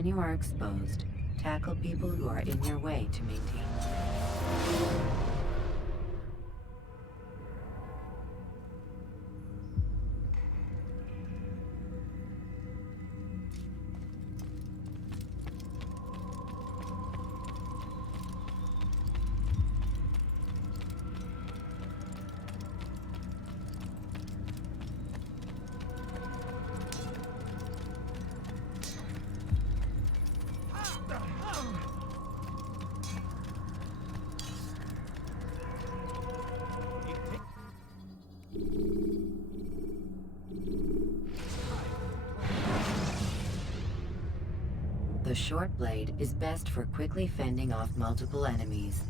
When you are exposed, tackle people who are in your way to maintain. The short blade is best for quickly fending off multiple enemies.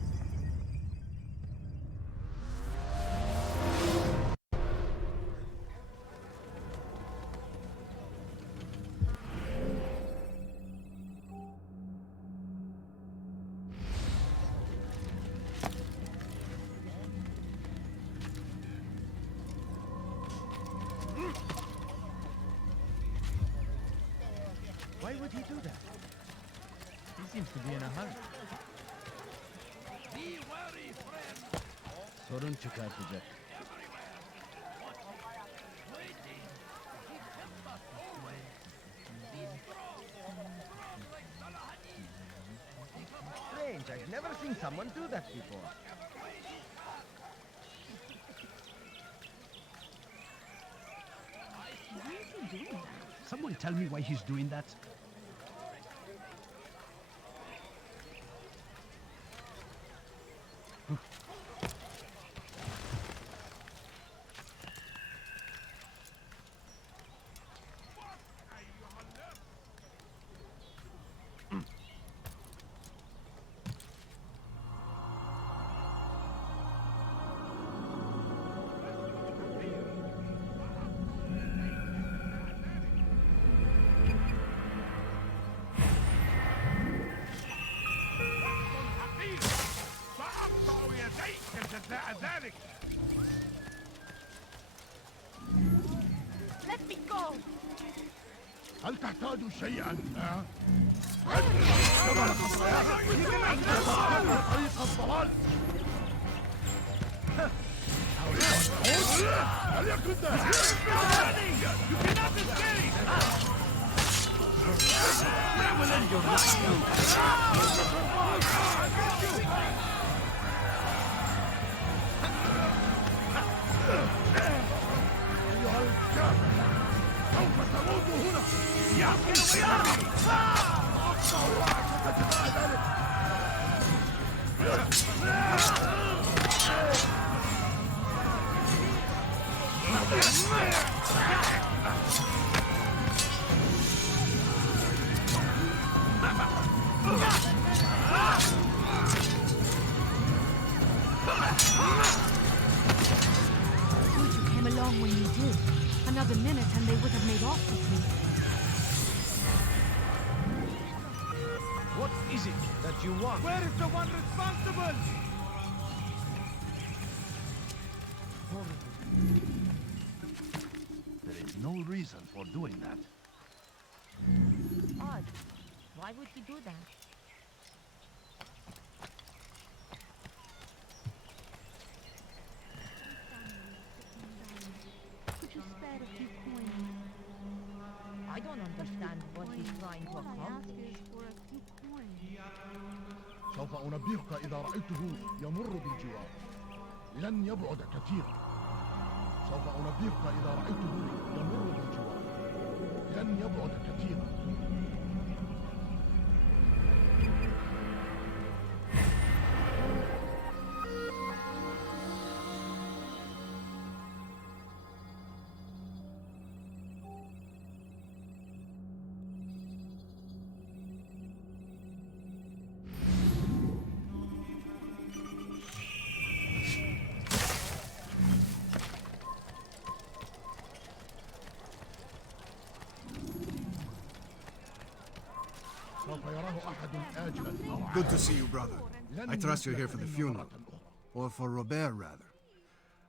Why would he do that? He seems to be in a hurry. Be wary, friend. Sorun çıkartacak. Strange, I've never seen someone do that before. Why is he doing that? Someone tell me why he's doing that? Let me go! هل تحتاج شيئا؟ طريق الضلال هل يكن ذلك؟ You cannot escape! I will end your أيها الكافر سوف تموت هنا يمكن أقطع رأسك جزاء ذلك Good you came along when you did. Another minute and they would have made off with me. What is it that you want? Where is the one responsible? There is no reason for doing that. Odd. Why would he do that? Could you spare a few coins? I don't understand what he's trying to accomplish. For a few coins. سوف أنبهك إذا رأيته يمر بالجوار لن يبعد كثيرا سوف أنبهك إذا رأيته يمر بالجوار لن يبعد كثيرا Good to see you, brother. I trust you're here for the funeral. Or for Robert, rather.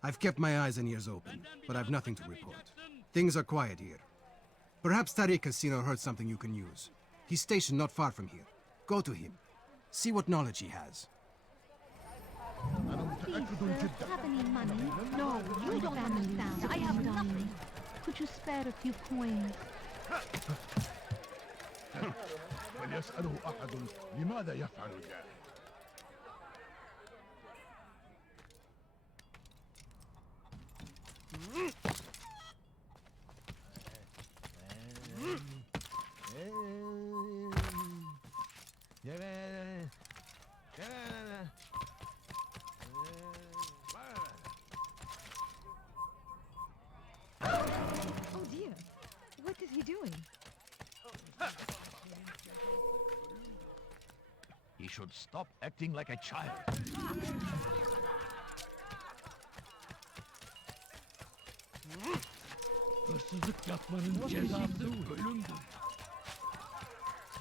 I've kept my eyes and ears open, but I've nothing to report. Things are quiet here. Perhaps Tariq has seen or heard something you can use. He's stationed not far from here. Go to him. See what knowledge he has. أنا Please, متأكد sir, جدا. have any money? No, you don't understand. I have nothing. Could you spare a few coins? فليسأله أحد لماذا يفعل ذلك. Oh dear. What is he doing? He should stop acting like a child. Hırsızlık yapmanın cezası ölümdür.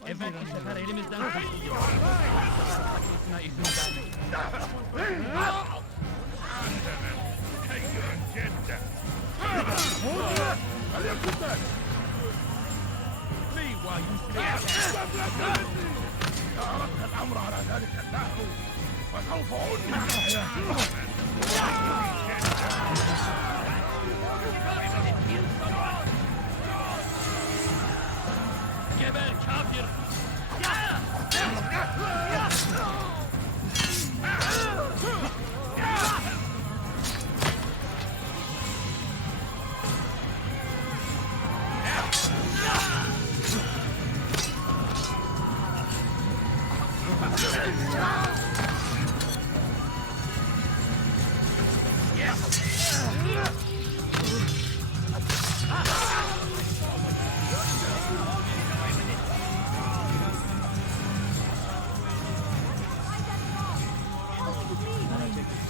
Evvelki sefer elimizden kurtuldu. Kaçmasına izin vermeyin. Flee while you can. إذا أردت الأمر على ذلك النحو فسوف Geber kafir!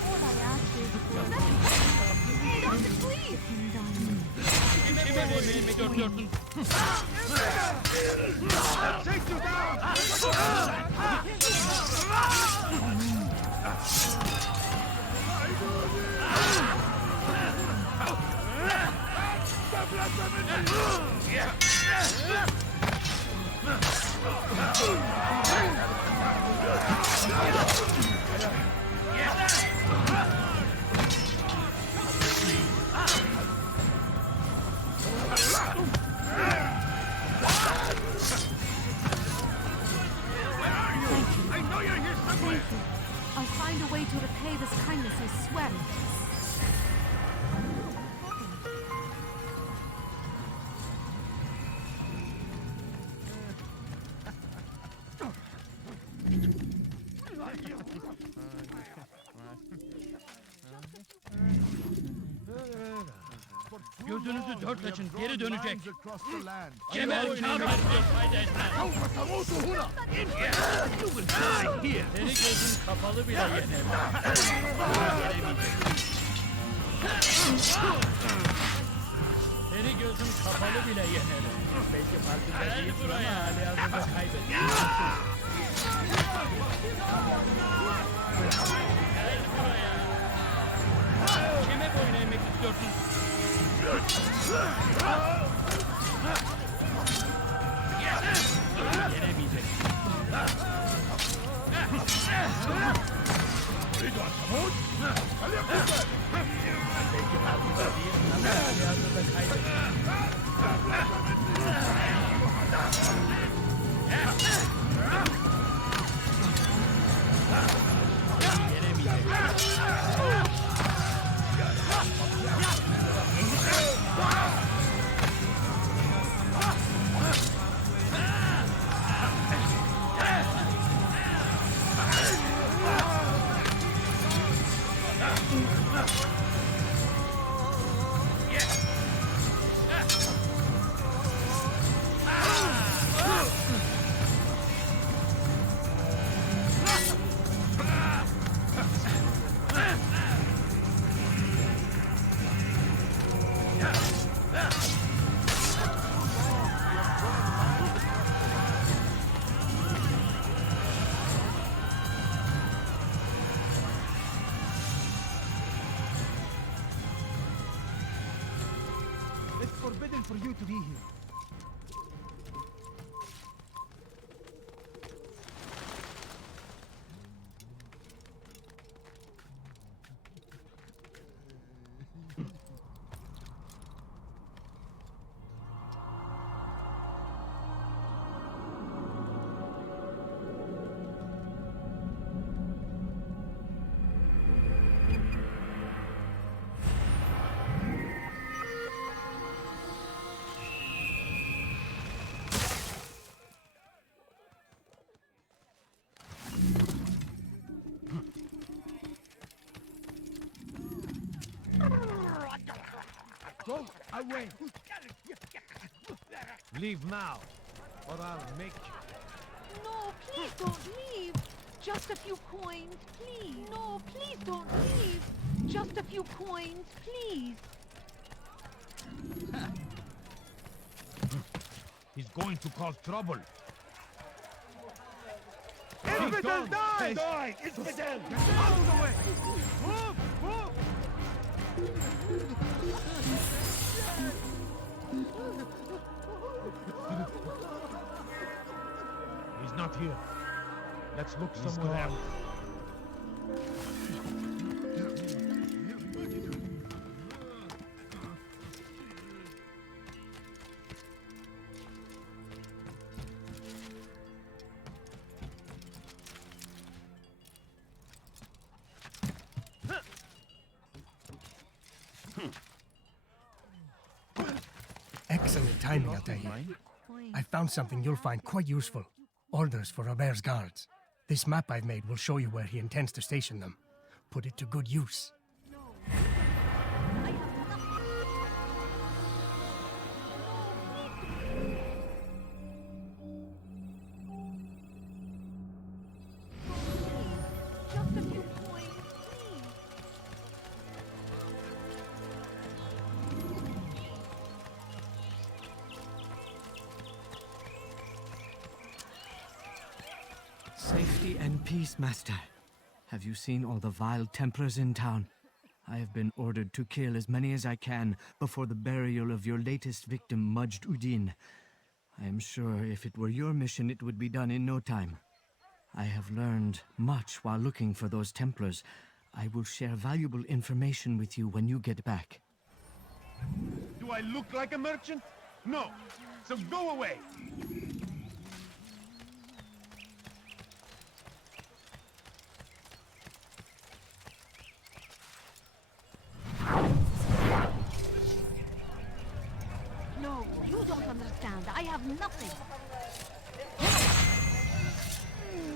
All I ask is for... Doctor, please! Kime boyun eğmek I'll find a way to repay this kindness, I swear it. Gözünüzü dört açın, geri dönecek. across the land. Geber kafir bir fayda etmez. سوف تموت هنا. You will die here. Seni gözün kapalı bile yener. Seni gözüm kapalı bile yener. Belki farkında değilsin ama hali hazırda kaybettin. Gel buraya. Kime boyun eğmek istiyorsun? Yenemeyeceksin. Belki farkında değilsin ama hali hazırda kaybettin. It's forbidden for you to be here. Away! Leave now, or I'll make you. No, please don't leave. Just a few coins, please. No, please don't leave. Just a few coins, please. He's going to cause trouble. Infidel, die! Die! Infidel! Out of the way! Move! Move! He's not here. Let's look He's somewhere gone. else. Excellent timing, Altair. I found something you'll find quite useful. Orders for Robert's guards. This map I've made will show you where he intends to station them. Put it to good use. Just a few coins, please. Safety and peace, Master. Have you seen all the vile Templars in town? I have been ordered to kill as many as I can before the burial of your latest victim, Majd Udin. I am sure if it were your mission, it would be done in no time. I have learned much while looking for those Templars. I will share valuable information with you when you get back. Do I look like a merchant? No. So go away. No, you don't understand. I have nothing.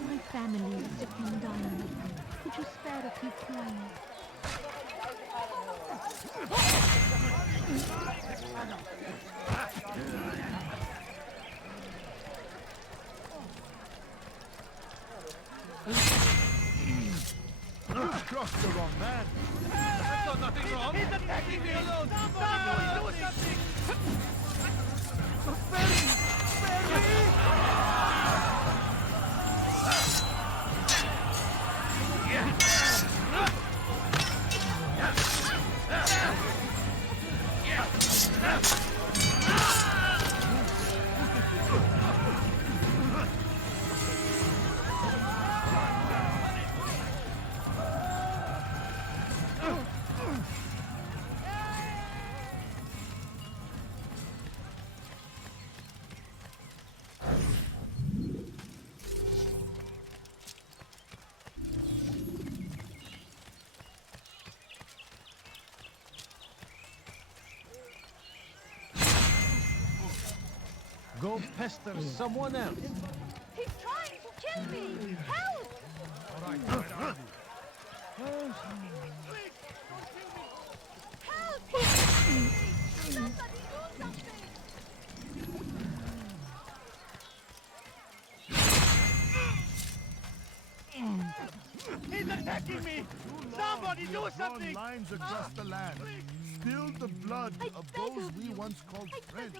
My family is sick and dying. Could you spare a few coins? You've crossed the wrong man. I've done nothing wrong. He's attacking me alone. Somebody do something. Go pester someone else. He's trying to kill me! Help! All right, where are you? Help! Somebody do something! He's attacking me. Somebody do Drawn something. lines across the land. Spilled the blood of those we once called friends.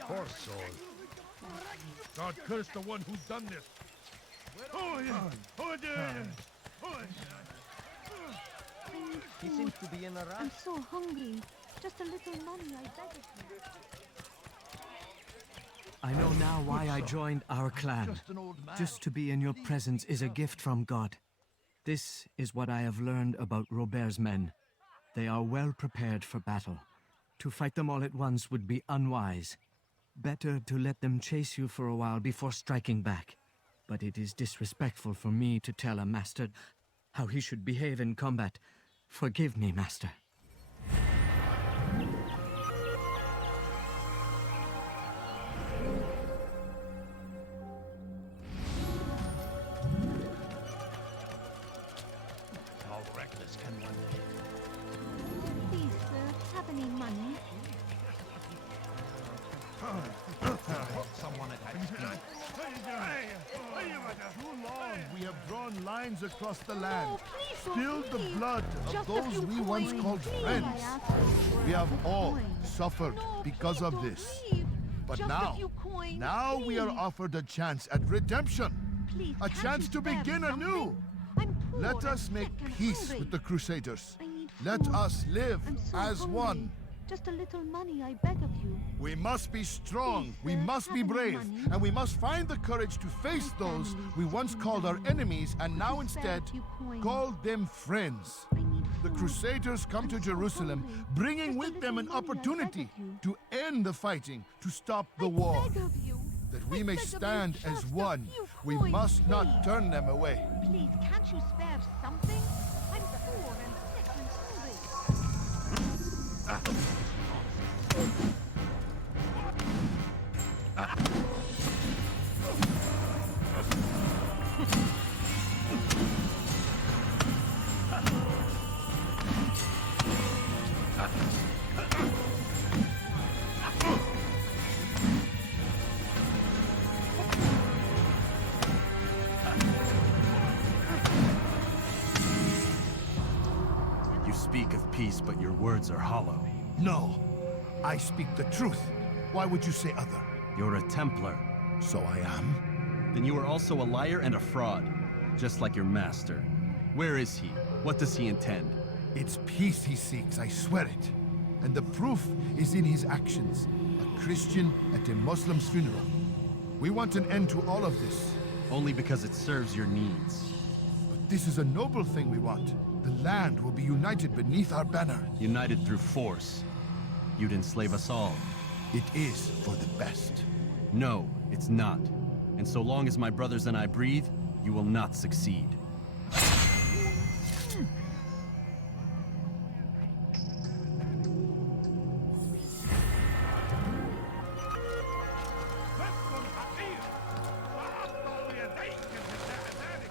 Poor soul. God curse the one who's done this. He seems to be in a rush. I'm so hungry. Just a little money, I beg of you. I know now why I joined our clan. Just an old man. Just to be in your presence is a gift from God. This is what I have learned about Robert's men. They are well prepared for battle. To fight them all at once would be unwise. Better to let them chase you for a while before striking back. But it is disrespectful for me to tell a master how he should behave in combat. Forgive me, master. How reckless can one be? Please, sir, have any money? Someone at high speed. Too long we have drawn lines across the land, Oh, please, spilled the please. blood of Just a those few we once coins. called Please, friends. I ask you for We a have few all coins. suffered No, because please of don't this. leave. But Just now, a few coins, now we are please. offered a chance at redemption. Please, A can't chance you to spare begin something? anew. I'm poor Let and us make sick and peace hungry. with the Crusaders. I need Let food. us live I'm so as hungry. one. Just a little money, I beg of you. We must be strong, Please, we sir, must have be any brave, money? and we must find the courage to face My those family's we once sitting called our down. enemies and Could now you spare a instead few coins? call them friends. I need The food. Crusaders come I'm to so Jerusalem, hungry. bringing Just a with them an little money, I beg opportunity of you. to end the fighting, to stop the I war. beg of you. That we I may beg of you, stand as just a one, few we coins, must not please. turn them away. Please, can't you spare something? I'm poor and sick and hungry. You speak of peace, but your words are hollow. No, I speak the truth. Why would you say other? You're a Templar. So I am. Then you are also a liar and a fraud, just like your master. Where is he? What does he intend? It's peace he seeks, I swear it. And the proof is in his actions. A Christian at a Muslim's funeral. We want an end to all of this. Only because it serves your needs. But this is a noble thing we want. The land will be united beneath our banner. United through force. You'd enslave us all. It is for the best. No, it's not. And so long as my brothers and I breathe, you will not succeed. فك حقير فأقطع يديك جزاء ذلك.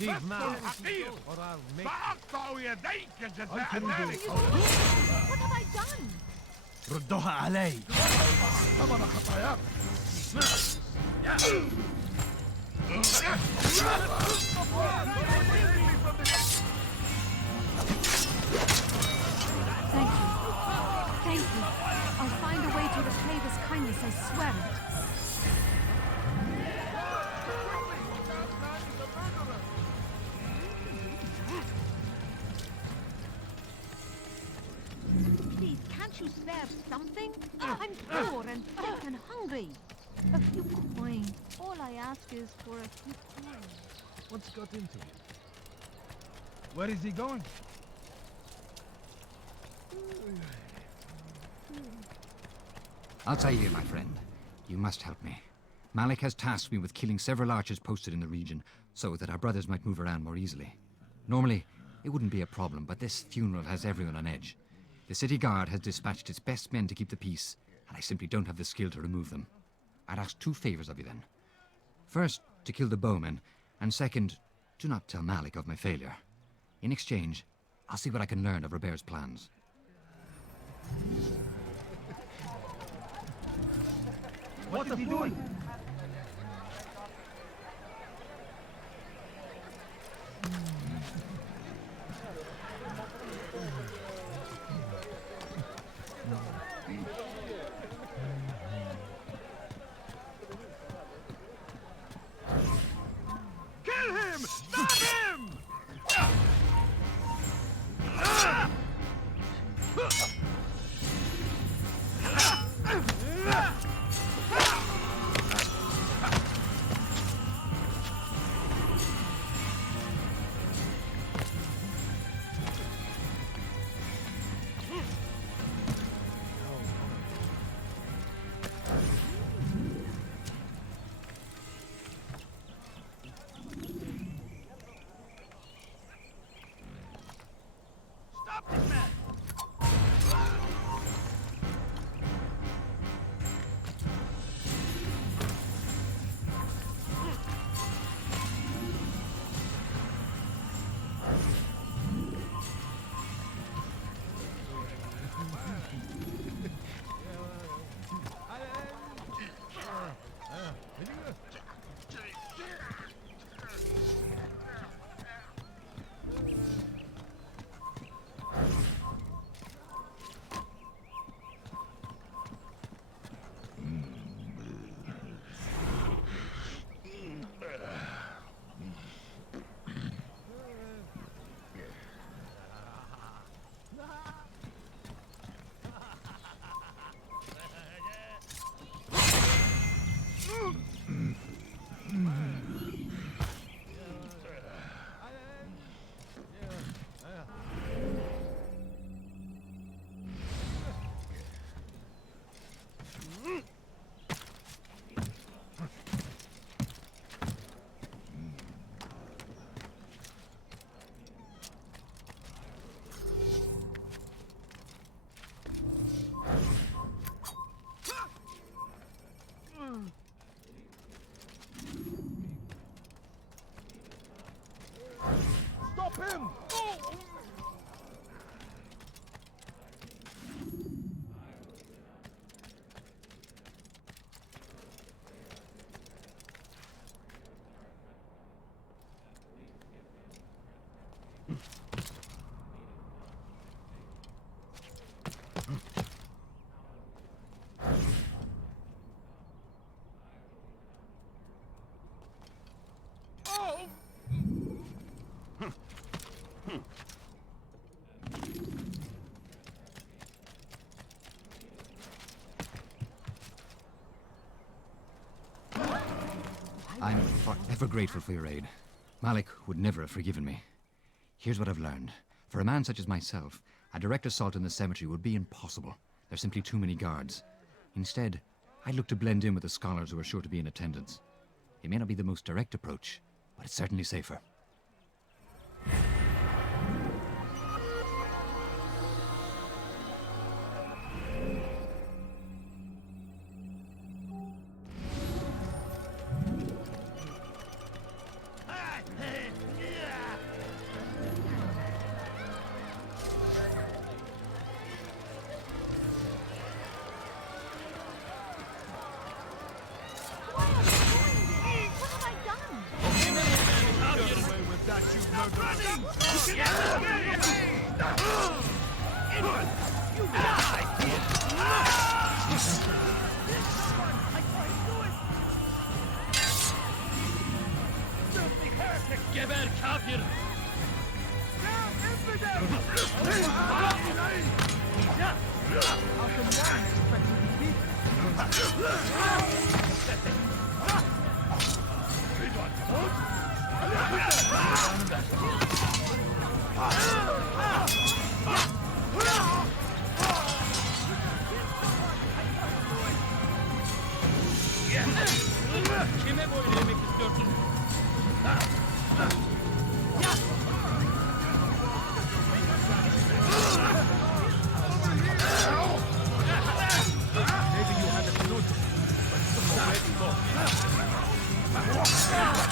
Leave now, حقير or I'll make سأقطع يديك جزاء can do ذلك. What have I done? ردوها علي! ثمن خطاياك. Thank you. Thank you. I'll find a way to repay this kindness, I swear it. Please, can't you spare something? I'm poor and sick and hungry. A few coins. All I ask is for a few coins. what's got into you. Where is he going? Altair, my friend. You must help me. Malik has tasked me with killing several archers posted in the region, so that our brothers might move around more easily. Normally, it wouldn't be a problem, but this funeral has everyone on edge. The city guard has dispatched its best men to keep the peace, and I simply don't have the skill to remove them. I'd ask two favors of you then. First, to kill the bowmen, and second, do not tell Malik of my failure. In exchange, I'll see what I can learn of Robert's plans. What is he doing? Kill him! Stop him! Stop this man! Stop him! I'm forever grateful for your aid. Malik would never have forgiven me. Here's what I've learned. For a man such as myself, a direct assault on the cemetery would be impossible. There's simply too many guards. Instead, I'd look to blend in with the scholars who are sure to be in attendance. It may not be the most direct approach, but it's certainly safer. Geber kafir! Kime boyun eğmek istiyorsun? Maybe you haven't noticed, but some already know.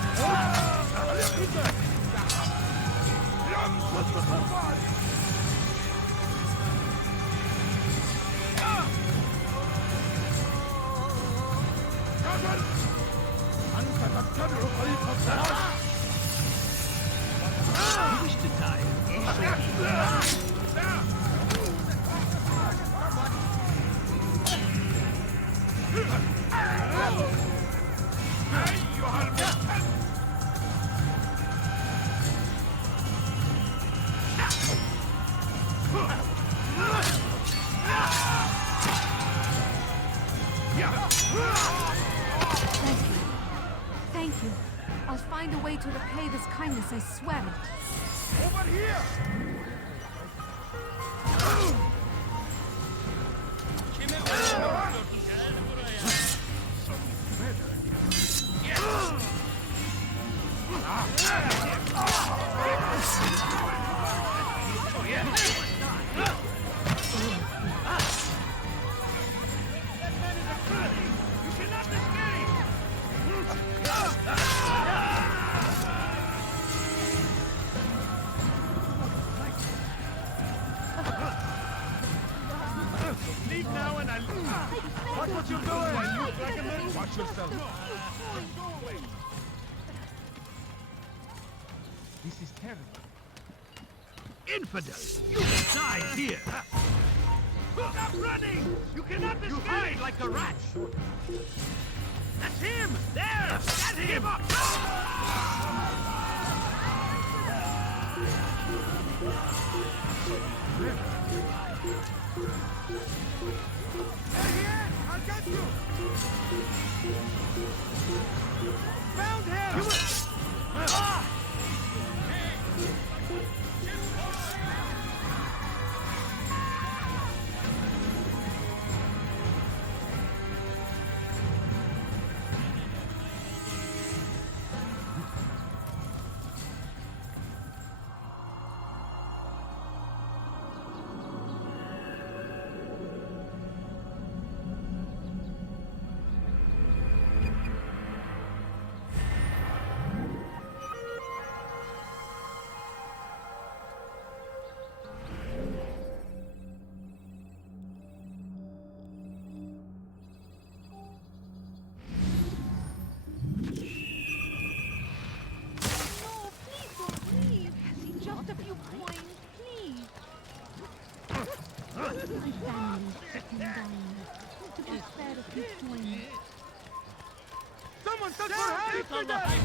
find a way to repay this kindness, I swear it. Over here! Leave now and I'll... Watch what you're doing! Watch yourself! Go away! This is terrible. Infidel! You will die here! Stop running! You cannot escape! You hide like a rat! That's him! There! Get him! I'll get you! Found him! Someone touch her hand!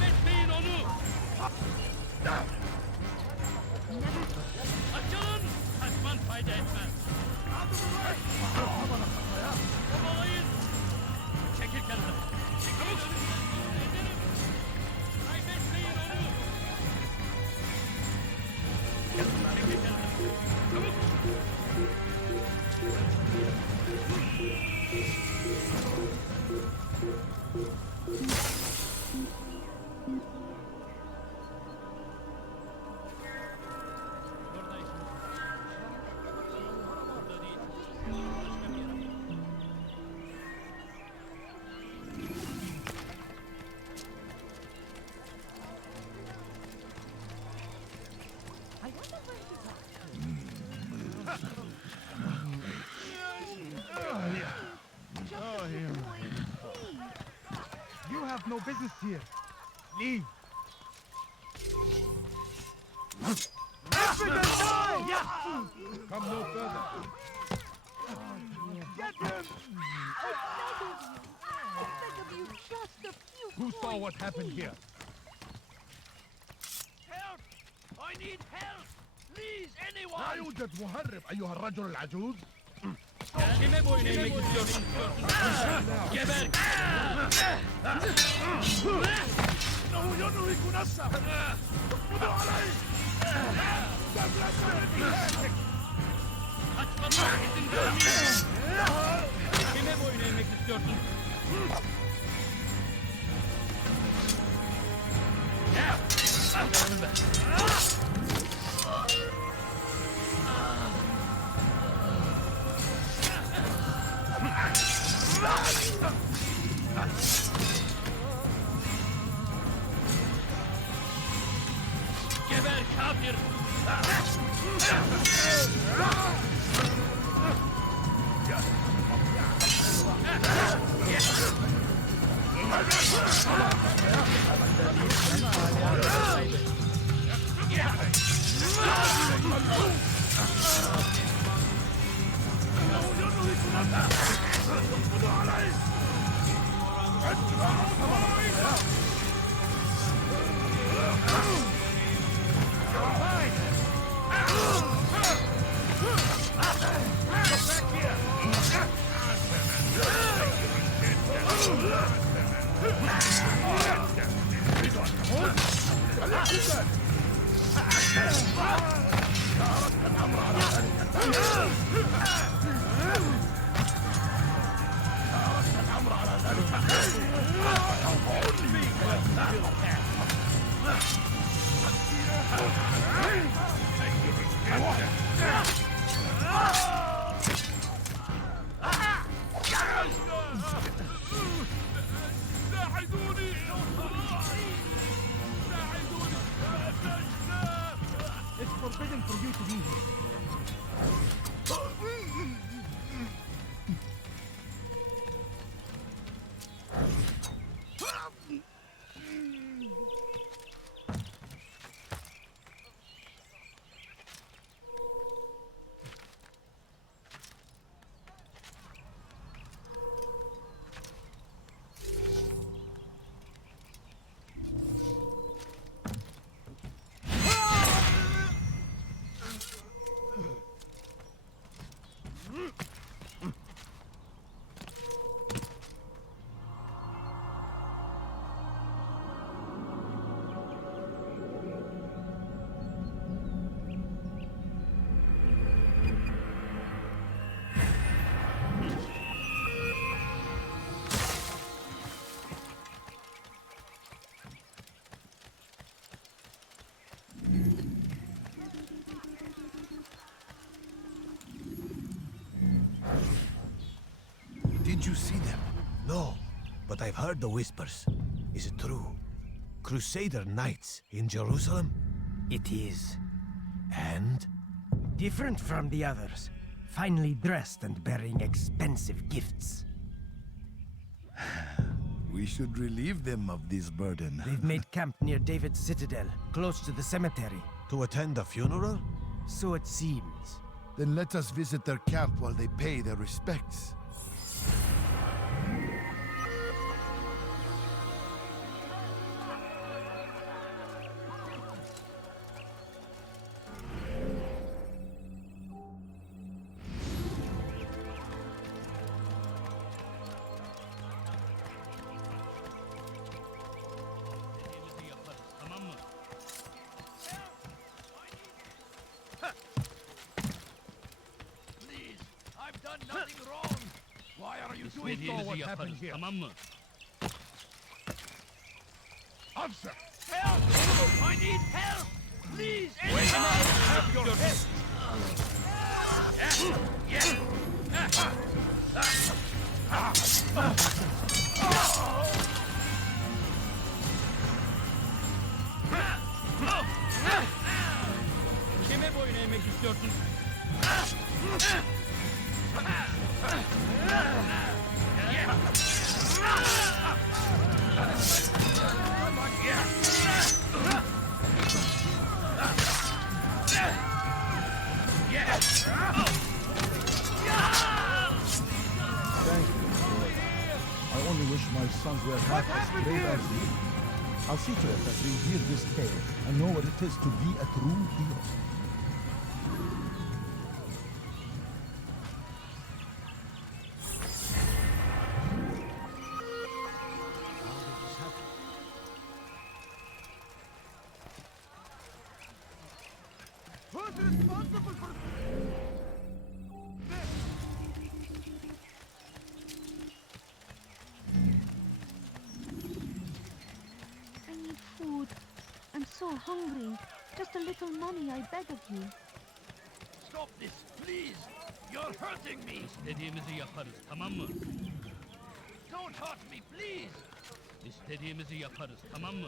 Bekleyin onu! Açılın! Kaçman fayda etmez. Kovalayın! Çekil kendini! Çabuk! Kaybetmeyin onu! Çekil kendini! Çabuk! You have no business here. Leave. Come no further. Get him! Who saw what happened here? Help! I need help! Please, anyone! لا يوجد مهرب أيها الرجل العجوز. Kime boyun eğmek istiyorsun? Geber! إنه ينهك نفسه! اقبضوا عليه! Kaçmasına izin vermeyin! Kime boyun eğmek istiyorsun? Allah'ını ver! Geber kafir! It's forbidden for you to be here. Did you see them? No, but I've heard the whispers. Is it true? Crusader knights in Jerusalem? It is. And? Different from the others. Finely dressed and bearing expensive gifts. We should relieve them of this burden. They've made camp near David's citadel, close to the cemetery. To attend a funeral? So it seems. Then let us visit their camp while they pay their respects. Please, I've done nothing wrong. Why are you doing so? What happened here? Answer! Help! I need help! Please, anyone! Have your head! Kime boyun eğmek istiyorsun? Thank you. I only wish my sons were half as brave as you. I'll see to it that they hear this tale and know what it is to be a true hero. Who's responsible for... I need food. I'm so hungry. Just a little money, I beg of you. Stop this, please! You're hurting me! İstediğimizi yaparız, tamam mı? Don't hurt me, please! İstediğimizi yaparız, tamam mı?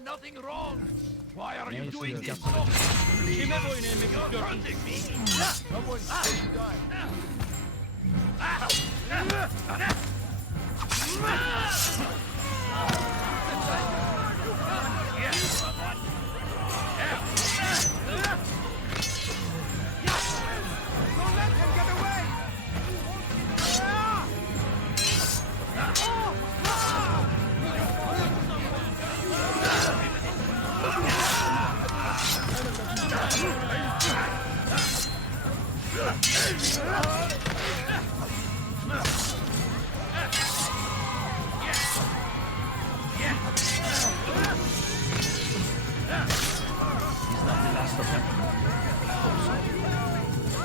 done nothing wrong. Why are you Neyse, doing this? yapma. Please. Kime boyun eğmek You're istiyorsun? hurting me. Someone needs to die. He's not the last of them. Hope so.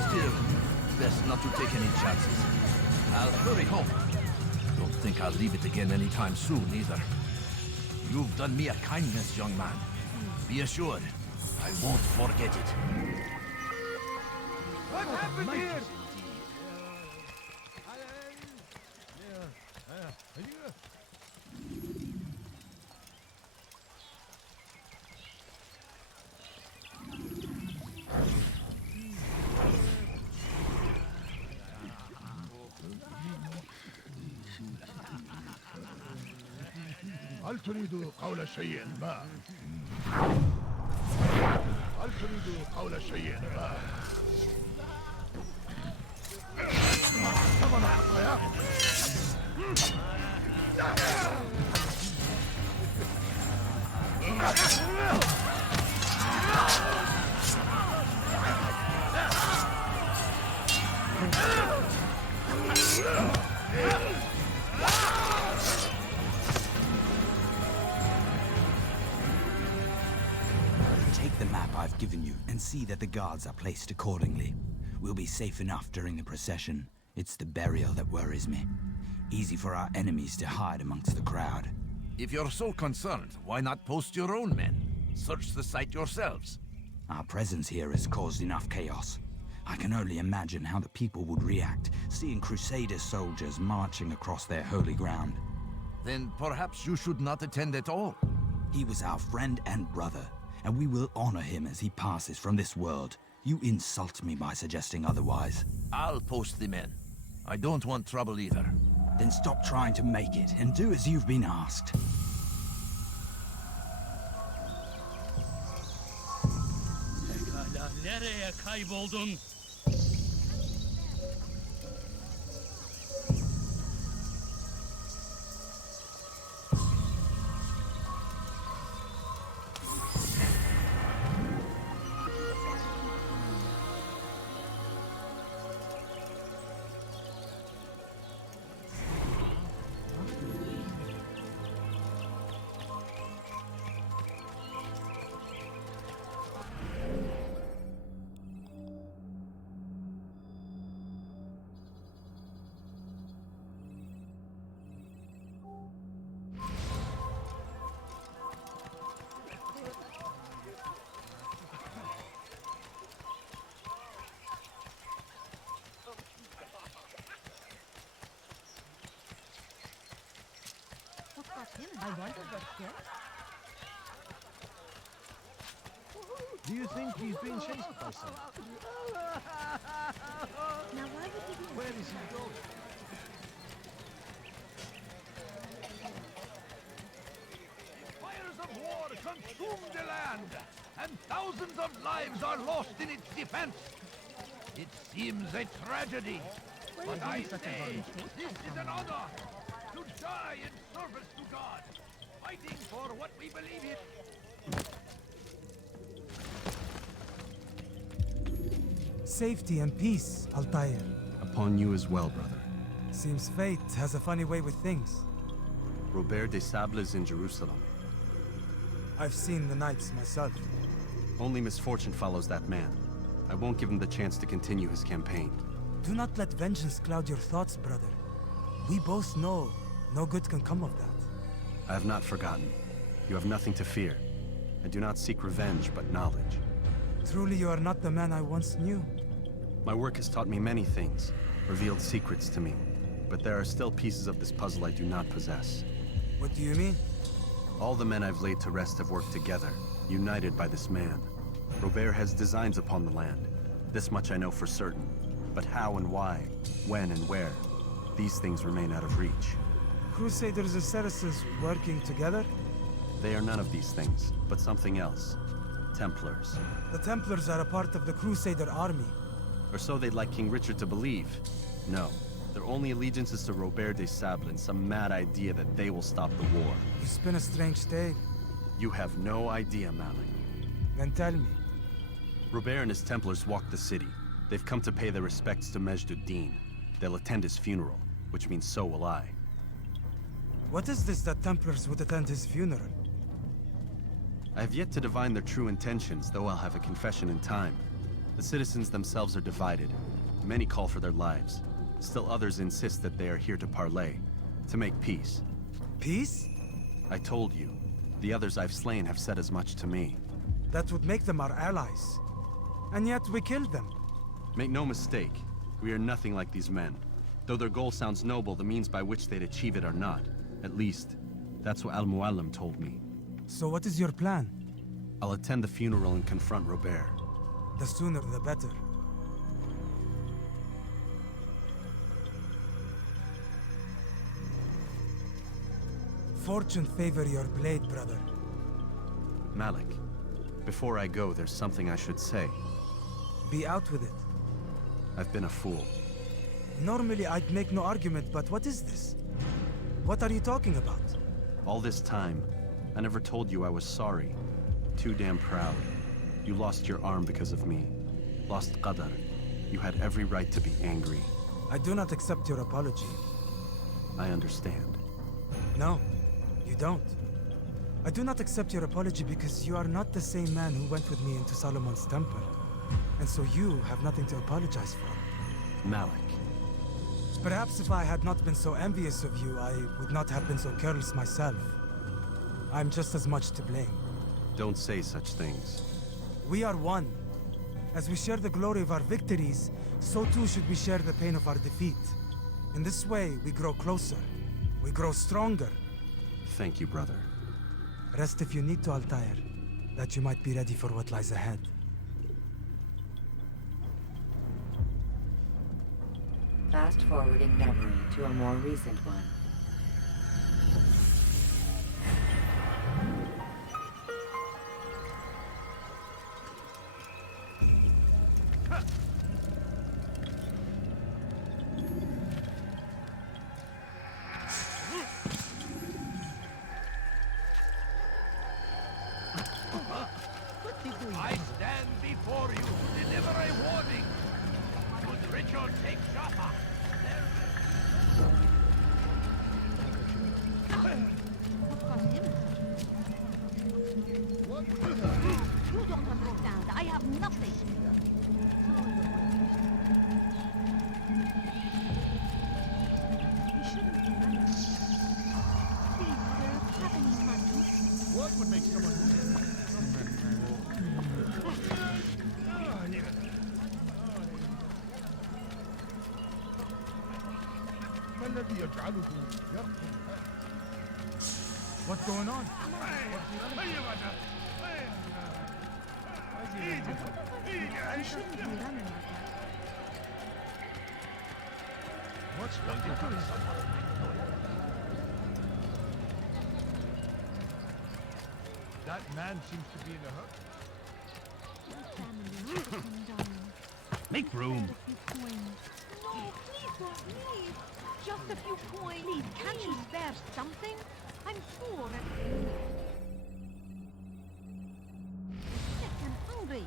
Still, best not to take any chances. I'll hurry home. Don't think I'll leave it again anytime soon, either. You've done me a kindness, young man. Be assured, I won't forget it. What happened here? هل تريد قول شيء ما؟ هل تريد قول شيء ما؟ ثمن حقها؟ Take the map I've given you and see that the guards are placed accordingly. We'll be safe enough during the procession. It's the burial that worries me. Easy for our enemies to hide amongst the crowd. If you're so concerned, why not post your own men? Search the site yourselves. Our presence here has caused enough chaos. I can only imagine how the people would react, seeing Crusader soldiers marching across their holy ground. Then perhaps you should not attend at all. He was our friend and brother, and we will honor him as he passes from this world. You insult me by suggesting otherwise. I'll post the men. I don't want trouble either. Then stop trying to make it, and do as you've been asked. Pekala, nereye kayboldun? What got him? I wonder what did. Do you think he's being chased by someone? Now why would he do Where is he going? Fires of war consume the land, and thousands of lives are lost in its defense. It seems a tragedy, but I say this is an honor to die in service to God, fighting for what we believe in. Safety and peace, Altair. Upon you as well, brother. Seems fate has a funny way with things. Robert de Sable is in Jerusalem. I've seen the knights myself. Only misfortune follows that man. I won't give him the chance to continue his campaign. Do not let vengeance cloud your thoughts, brother. We both know no good can come of that. I have not forgotten. You have nothing to fear. I do not seek revenge, but knowledge. Truly you are not the man I once knew. My work has taught me many things, revealed secrets to me. But there are still pieces of this puzzle I do not possess. What do you mean? All the men I've laid to rest have worked together, united by this man. Robert has designs upon the land. This much I know for certain. But how and why, when and where, these things remain out of reach. Crusaders and Saracens working together? They are none of these things, but something else. Templars. The Templars are a part of the Crusader army. Or so they'd like King Richard to believe. No, their only allegiance is to Robert de Sable and some mad idea that they will stop the war. You spin a strange tale. You have no idea, Malik. Then tell me. Robert and his Templars walk the city. They've come to pay their respects to Majd-ud-Din. They'll attend his funeral, which means so will I. What is this that Templars would attend his funeral? I have yet to divine their true intentions, though I'll have a confession in time. The citizens themselves are divided. Many call for their lives. Still others insist that they are here to parley, to make peace. Peace? I told you. The others I've slain have said as much to me. That would make them our allies. And yet we killed them. Make no mistake, we are nothing like these men. Though their goal sounds noble, the means by which they'd achieve it are not. At least, that's what Al-Muallim told me. So what is your plan? I'll attend the funeral and confront Robert. The sooner the better. Fortune favor your blade, brother. Malik, before I go, there's something I should say. Be out with it. I've been a fool. Normally I'd make no argument, but what is this? What are you talking about? All this time, I never told you I was sorry. Too damn proud. You lost your arm because of me. Lost Qadar. You had every right to be angry. I do not accept your apology. I understand. No, you don't. I do not accept your apology because you are not the same man who went with me into Solomon's temple. And so you have nothing to apologize for. Malik. Perhaps if I had not been so envious of you, I would not have been so careless myself. I'm just as much to blame. Don't say such things. We are one. As we share the glory of our victories, so too should we share the pain of our defeat. In this way, we grow closer. We grow stronger. Thank you, brother. Rest if you need to, Altair, that you might be ready for what lies ahead. Fast-forwarding memory to a more recent one. I stand before you to deliver a warning. Would Richard take Jaffa? What caused him? You don't understand. I have nothing. We shouldn't be running. Please, sir, have any money? What would make someone... ما الذي يجعله يرقم؟ What's going on? We shouldn't be running like that. What's going to happen? That man seems to be in a hurry. My family is come down. Make room. A few coins. No, please don't leave. Just a few coins. Please, can't you spare something? I'm poor and sick and hungry.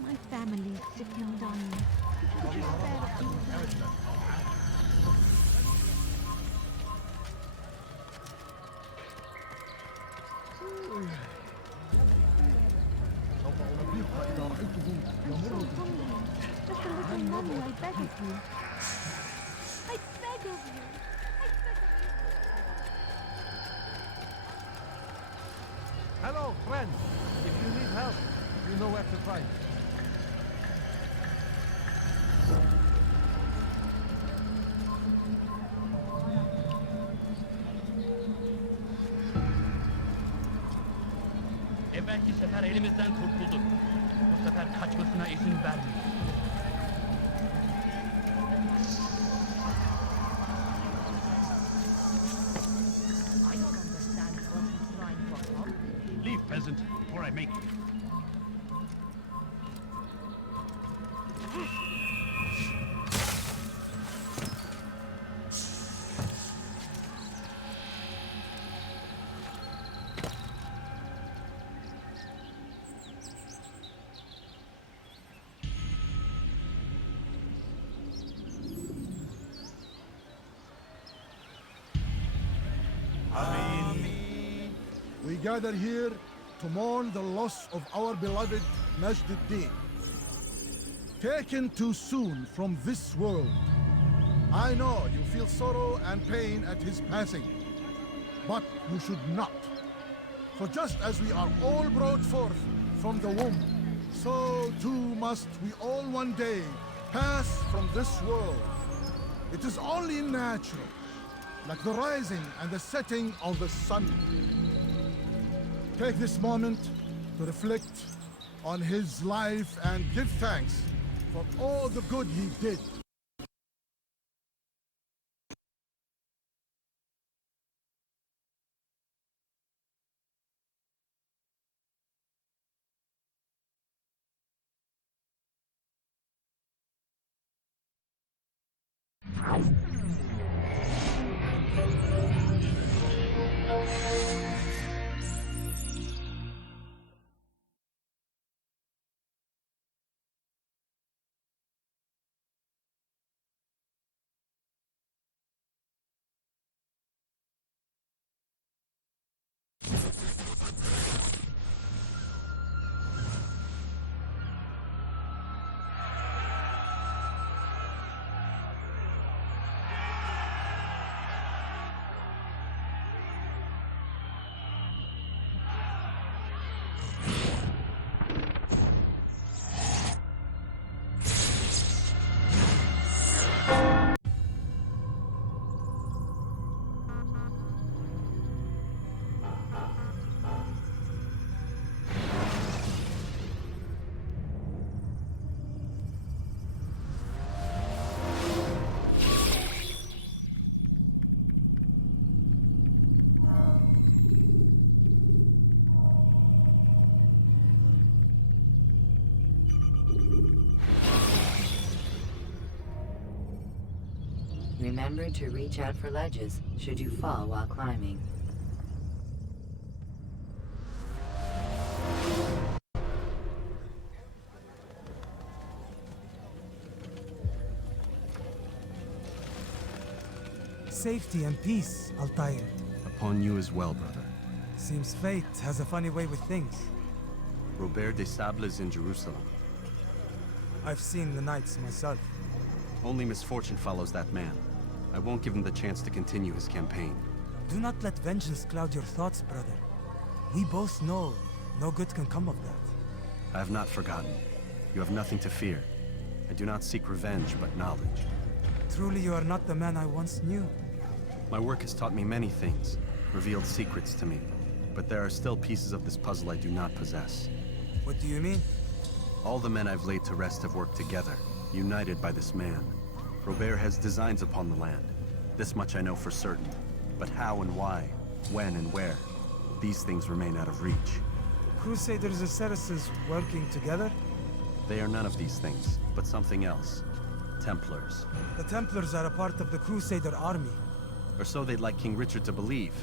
My family's sick and dying. Could you spare a few coins? سوف أنبهك إذا رأيته يمر So hungry. Just a little money, I beg of you. I beg of you. I beg of you. Hello, friend. If you need help, you know where to find me. Templar elimizden kurtuldu. Bu sefer kaçmasına izin vermeyin. I don't understand what he's trying to accomplish. Leave, peasant, or I make you. We gather here to mourn the loss of our beloved Majd-ud-Din. Taken too soon from this world. I know you feel sorrow and pain at his passing, but you should not. For just as we are all brought forth from the womb, so too must we all one day pass from this world. It is only natural, like the rising and the setting of the sun. Take this moment to reflect on his life and give thanks for all the good he did. Remember to reach out for ledges should you fall while climbing. Safety and peace, Altair. Upon you as well, brother. Seems fate has a funny way with things. Robert de Sable is in Jerusalem. I've seen the knights myself. Only misfortune follows that man. I won't give him the chance to continue his campaign. Do not let vengeance cloud your thoughts, brother. We both know no good can come of that. I have not forgotten. You have nothing to fear. I do not seek revenge, but knowledge. Truly, you are not the man I once knew. My work has taught me many things, revealed secrets to me. But there are still pieces of this puzzle I do not possess. What do you mean? All the men I've laid to rest have worked together, united by this man. Robert has designs upon the land. This much I know for certain. But how and why, when and where, these things remain out of reach. Crusaders and Saracens working together? They are none of these things, but something else. Templars. The Templars are a part of the Crusader army. Or so they'd like King Richard to believe.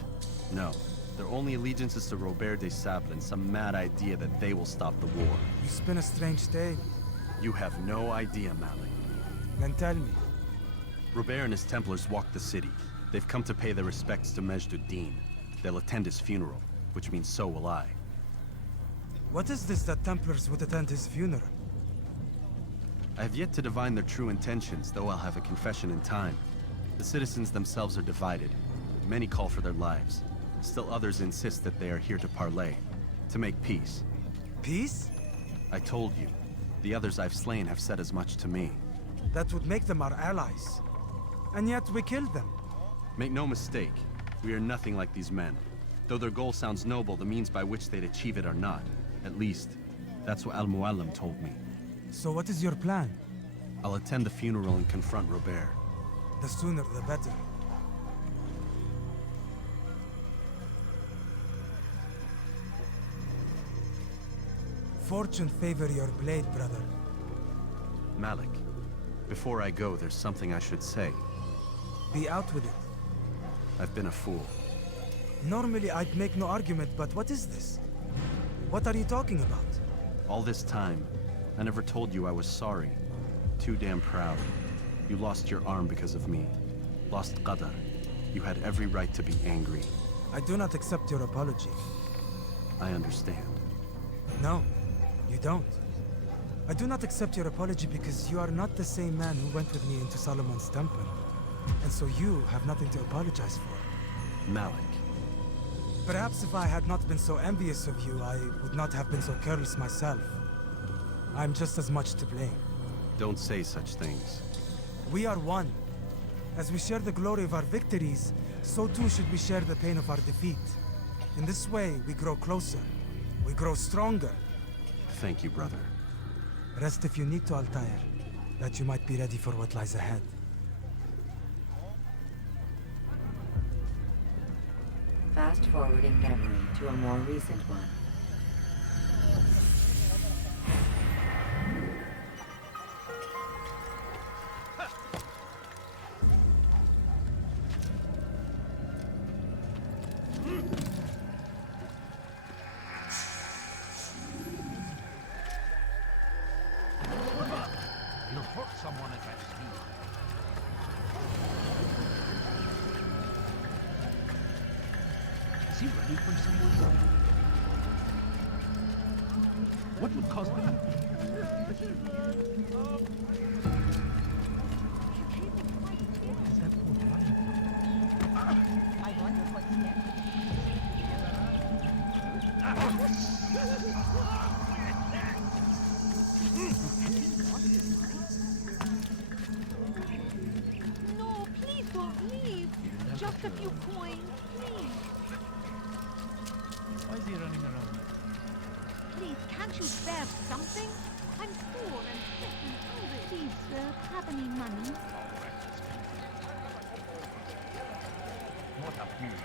No, their only allegiance is to Robert de Sable and some mad idea that they will stop the war. You spin a strange tale. You have no idea, Malik. Then tell me. Robert and his Templars walk the city. They've come to pay their respects to Majd-ud-Din. They'll attend his funeral, which means so will I. What is this that Templars would attend his funeral? I have yet to divine their true intentions, though I'll have a confession in time. The citizens themselves are divided. Many call for their lives. Still others insist that they are here to parley, to make peace. Peace? I told you. The others I've slain have said as much to me. That would make them our allies. And yet we killed them. Make no mistake, we are nothing like these men. Though their goal sounds noble, the means by which they'd achieve it are not. At least, that's what Al-Muallim told me. So what is your plan? I'll attend the funeral and confront Robert. The sooner the better. Fortune favor your blade, brother. Malik, before I go, there's something I should say. Be out with it. I've been a fool. Normally I'd make no argument, but what is this? What are you talking about? All this time, I never told you I was sorry. Too damn proud. You lost your arm because of me. Lost Qadar. You had every right to be angry. I do not accept your apology. I understand. No, you don't. I do not accept your apology because you are not the same man who went with me into Solomon's temple. And so you have nothing to apologize for. Malik. Perhaps if I had not been so envious of you, I would not have been so careless myself. I'm just as much to blame. Don't say such things. We are one. As we share the glory of our victories, so too should we share the pain of our defeat. In this way, we grow closer. We grow stronger. Thank you, brother. Rest if you need to, Altair, that you might be ready for what lies ahead. Fast-forwarding memory to a more recent one. You'll hurt someone at that speed. Is he ready for someone? What would cause them? Is that poor blind? I wonder what's next. No, please don't leave. Just a few coins, please. Why is he running around? Please, can't you spare something? I'm poor and sick and hungry. Please, sir, have any money? Not a few.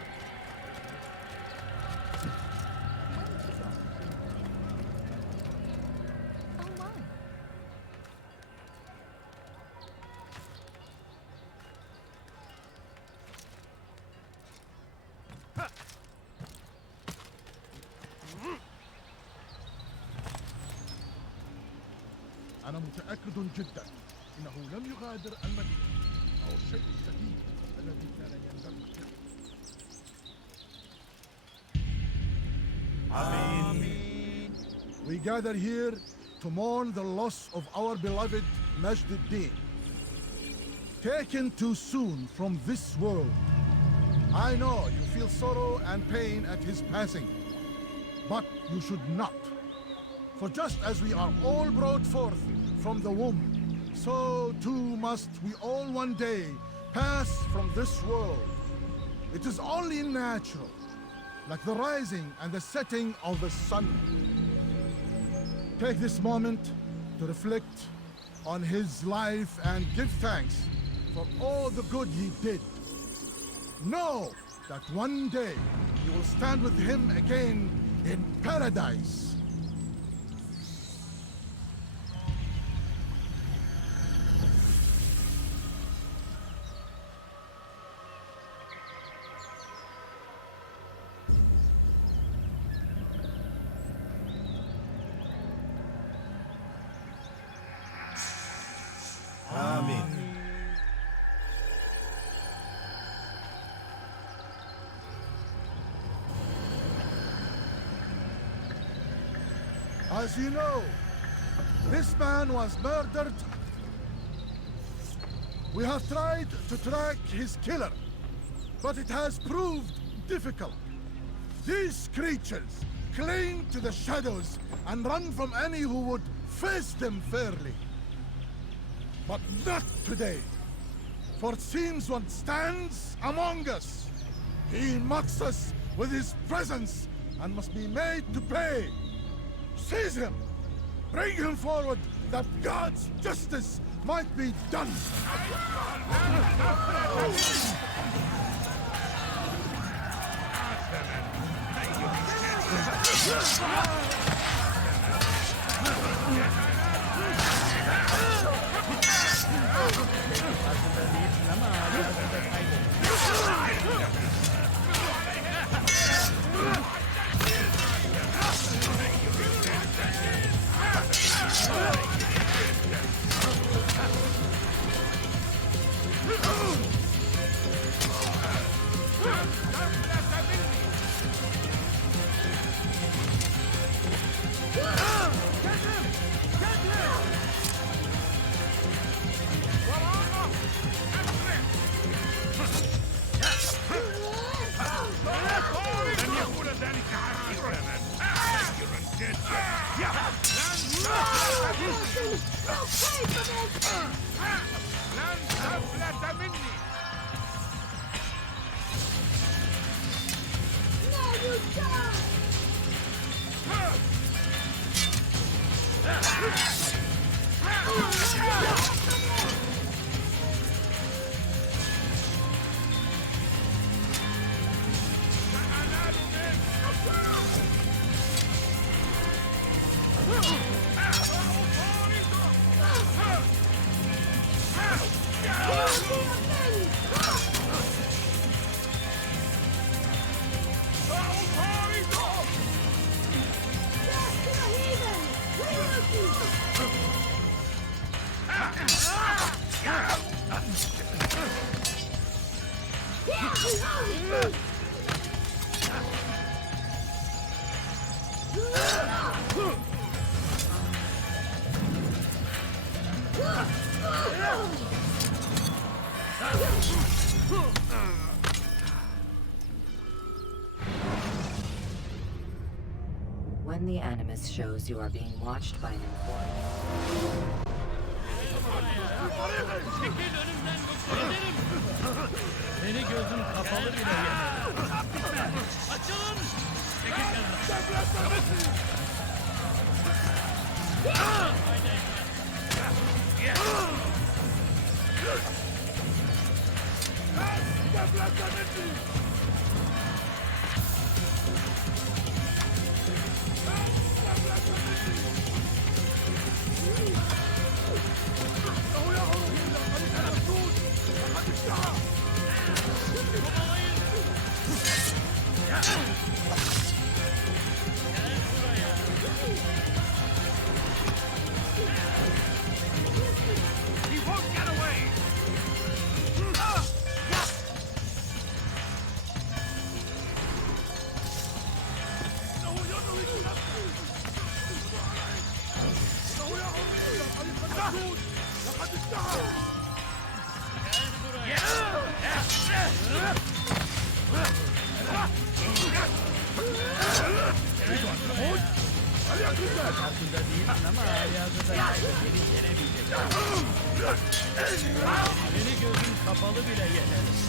Oh my. أنا متأكد جدا إنه لم يغادر المدينة أو الشيء السديد الذي كان ينبغي فعله. We gather here to mourn the loss of our beloved Majd ad-Din, taken too soon from this world. I know you feel sorrow and pain at his passing, but you should not. For just as we are all brought forth from the womb, so too must we all one day pass from this world. It is only natural, like the rising and the setting of the sun. Take this moment to reflect on his life and give thanks for all the good he did. Know that one day you will stand with him again in paradise. As you know, this man was murdered. We have tried to track his killer, but it has proved difficult. These creatures cling to the shadows and run from any who would face them fairly. But not today, for it seems one stands among us. He mocks us with his presence and must be made to pay. Seize him! Bring him forward, that God's justice might be done! When the Animus shows you are being watched by an informant, Beni gözüm kapalı bile yener. Açılın! Beni gözüm kapalı bile yeneriz.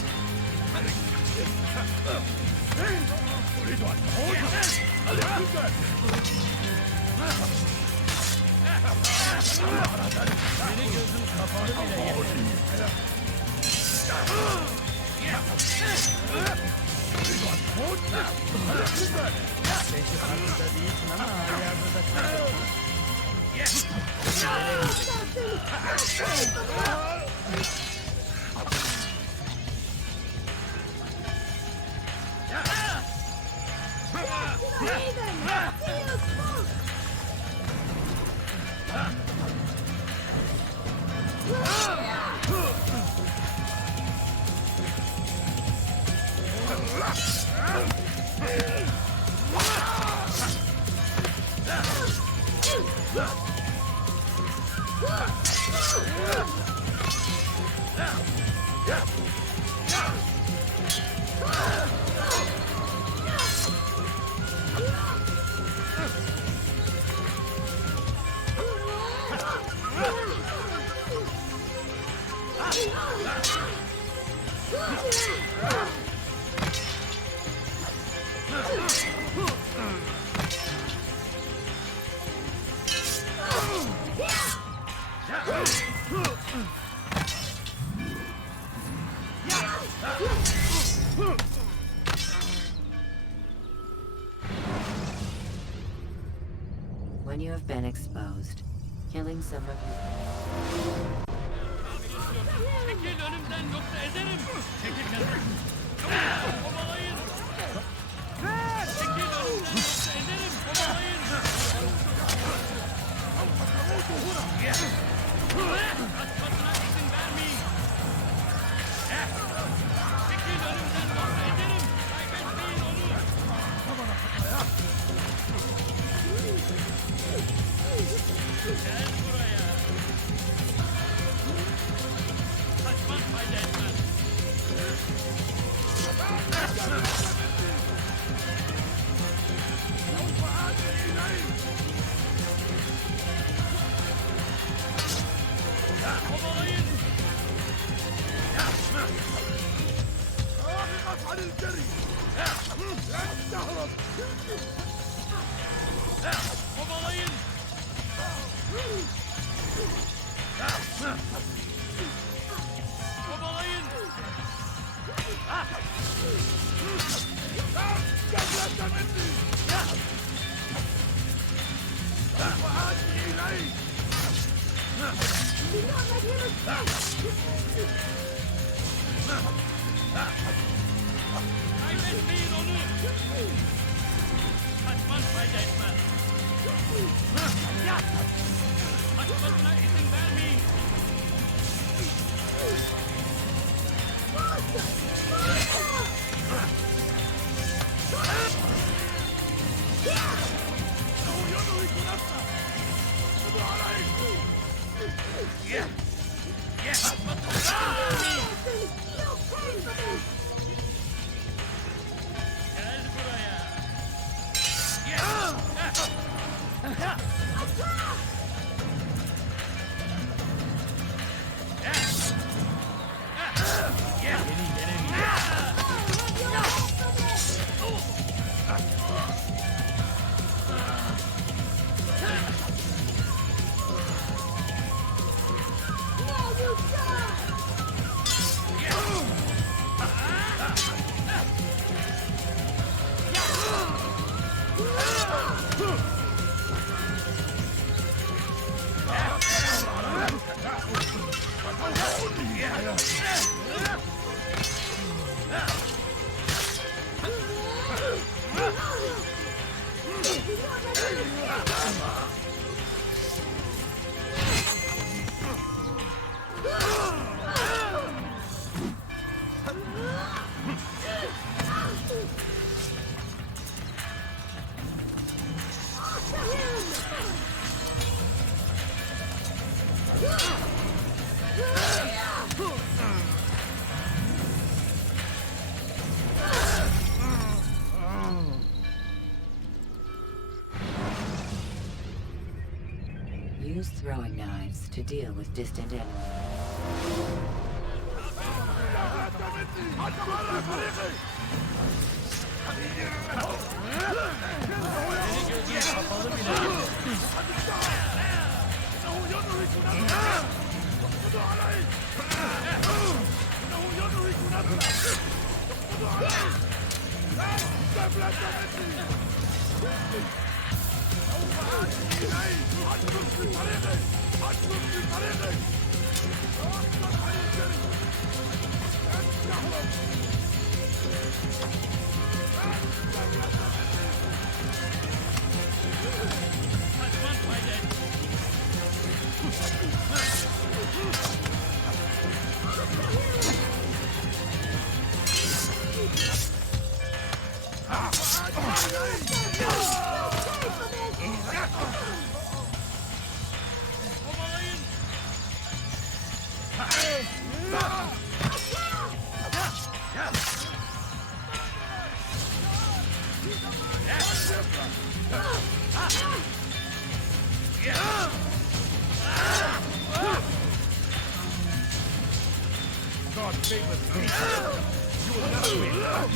Beni gözüm kapalı bile yeneriz. Belki farkında değilsin ama ayağında da kaybettin. killing some of you. Çekil önümden yoksa ezerim. Çekil kendini. Kovalayın. Çekil önümden yoksa ezerim. Kovalayın. Kaçmasına izin vermeyin. Çekil önümden yoksa ezerim. Kaybetmeyin onu. Gel buraya. Kaçman fayda etmez. Kovalayın. راغب عن الجري لن تهرب Kovalayın. Kovalayın. قبلت مني سوف آتي إليك Kaybetmeyin onu. Kaçman fayda etmez. Kaçmasına izin vermeyin. إنه يدرك نفسه خذوا عليه Gel buraya. Use throwing knives to deal with distant enemies. God favors me. You will never win.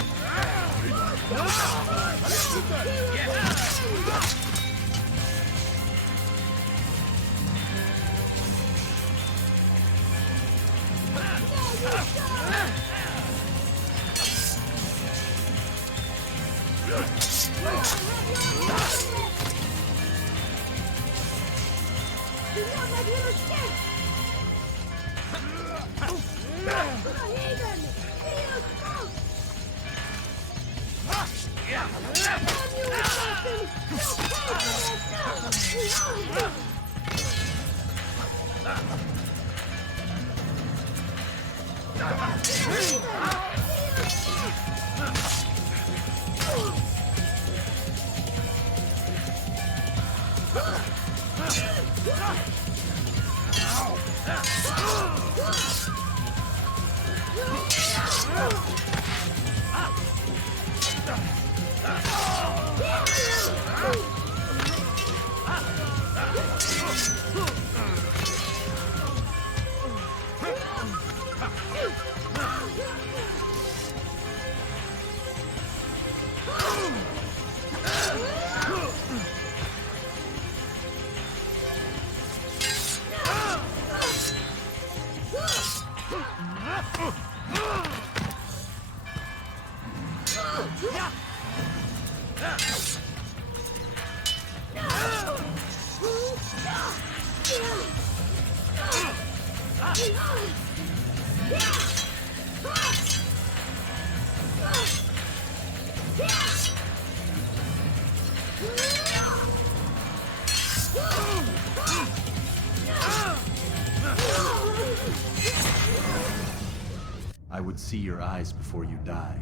I would see your eyes before you die.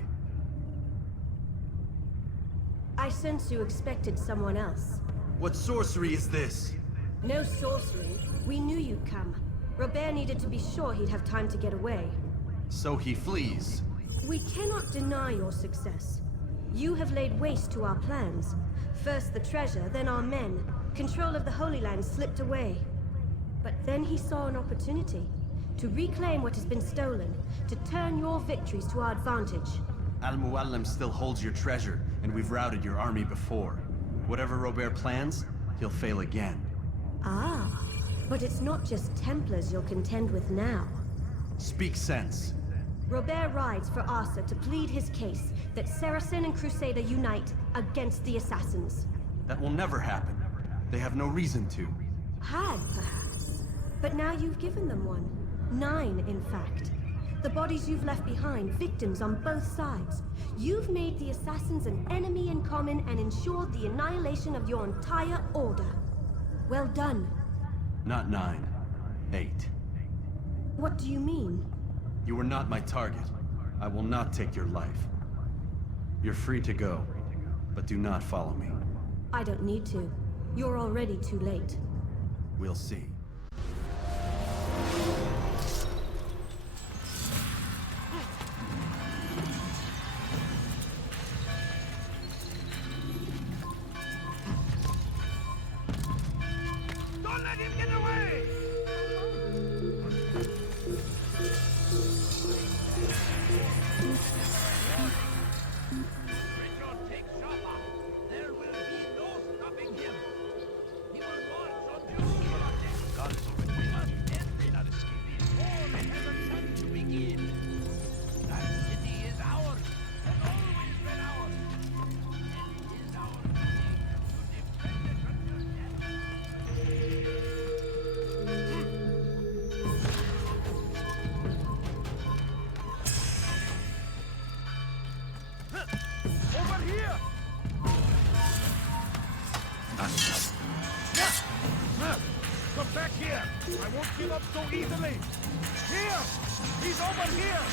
I sense you expected someone else. What sorcery is this? No sorcery. We knew you'd come. Robert needed to be sure he'd have time to get away. So he flees. We cannot deny your success. You have laid waste to our plans. First the treasure, then our men. Control of the Holy Land slipped away. But then he saw an opportunity. To reclaim what has been stolen. To turn your victories to our advantage. Al-Muallim still holds your treasure, and we've routed your army before. Whatever Robert plans, he'll fail again. Ah, but it's not just Templars you'll contend with now. Speak sense. Robert rides for Arsa to plead his case that Saracen and Crusader unite against the Assassins. That will never happen. They have no reason to. Had, perhaps. But now you've given them one. 9, in fact. The bodies you've left behind, victims on both sides. You've made the Assassins an enemy in common and ensured the annihilation of your entire order. Well done. Not 9. 8. What do you mean? You were not my target. I will not take your life. You're free to go, but do not follow me. I don't need to. You're already too late. We'll see. Don't let him get away! Richard takes Jaffa. There will be no stopping him. He will march on Jerusalem. God is already behind. And may not escape. All heaven and to begin. That city is ours. Has always been ours. And it is our duty to defend it until death. Over here! Come back here! I won't give up so easily! Here! He's over here!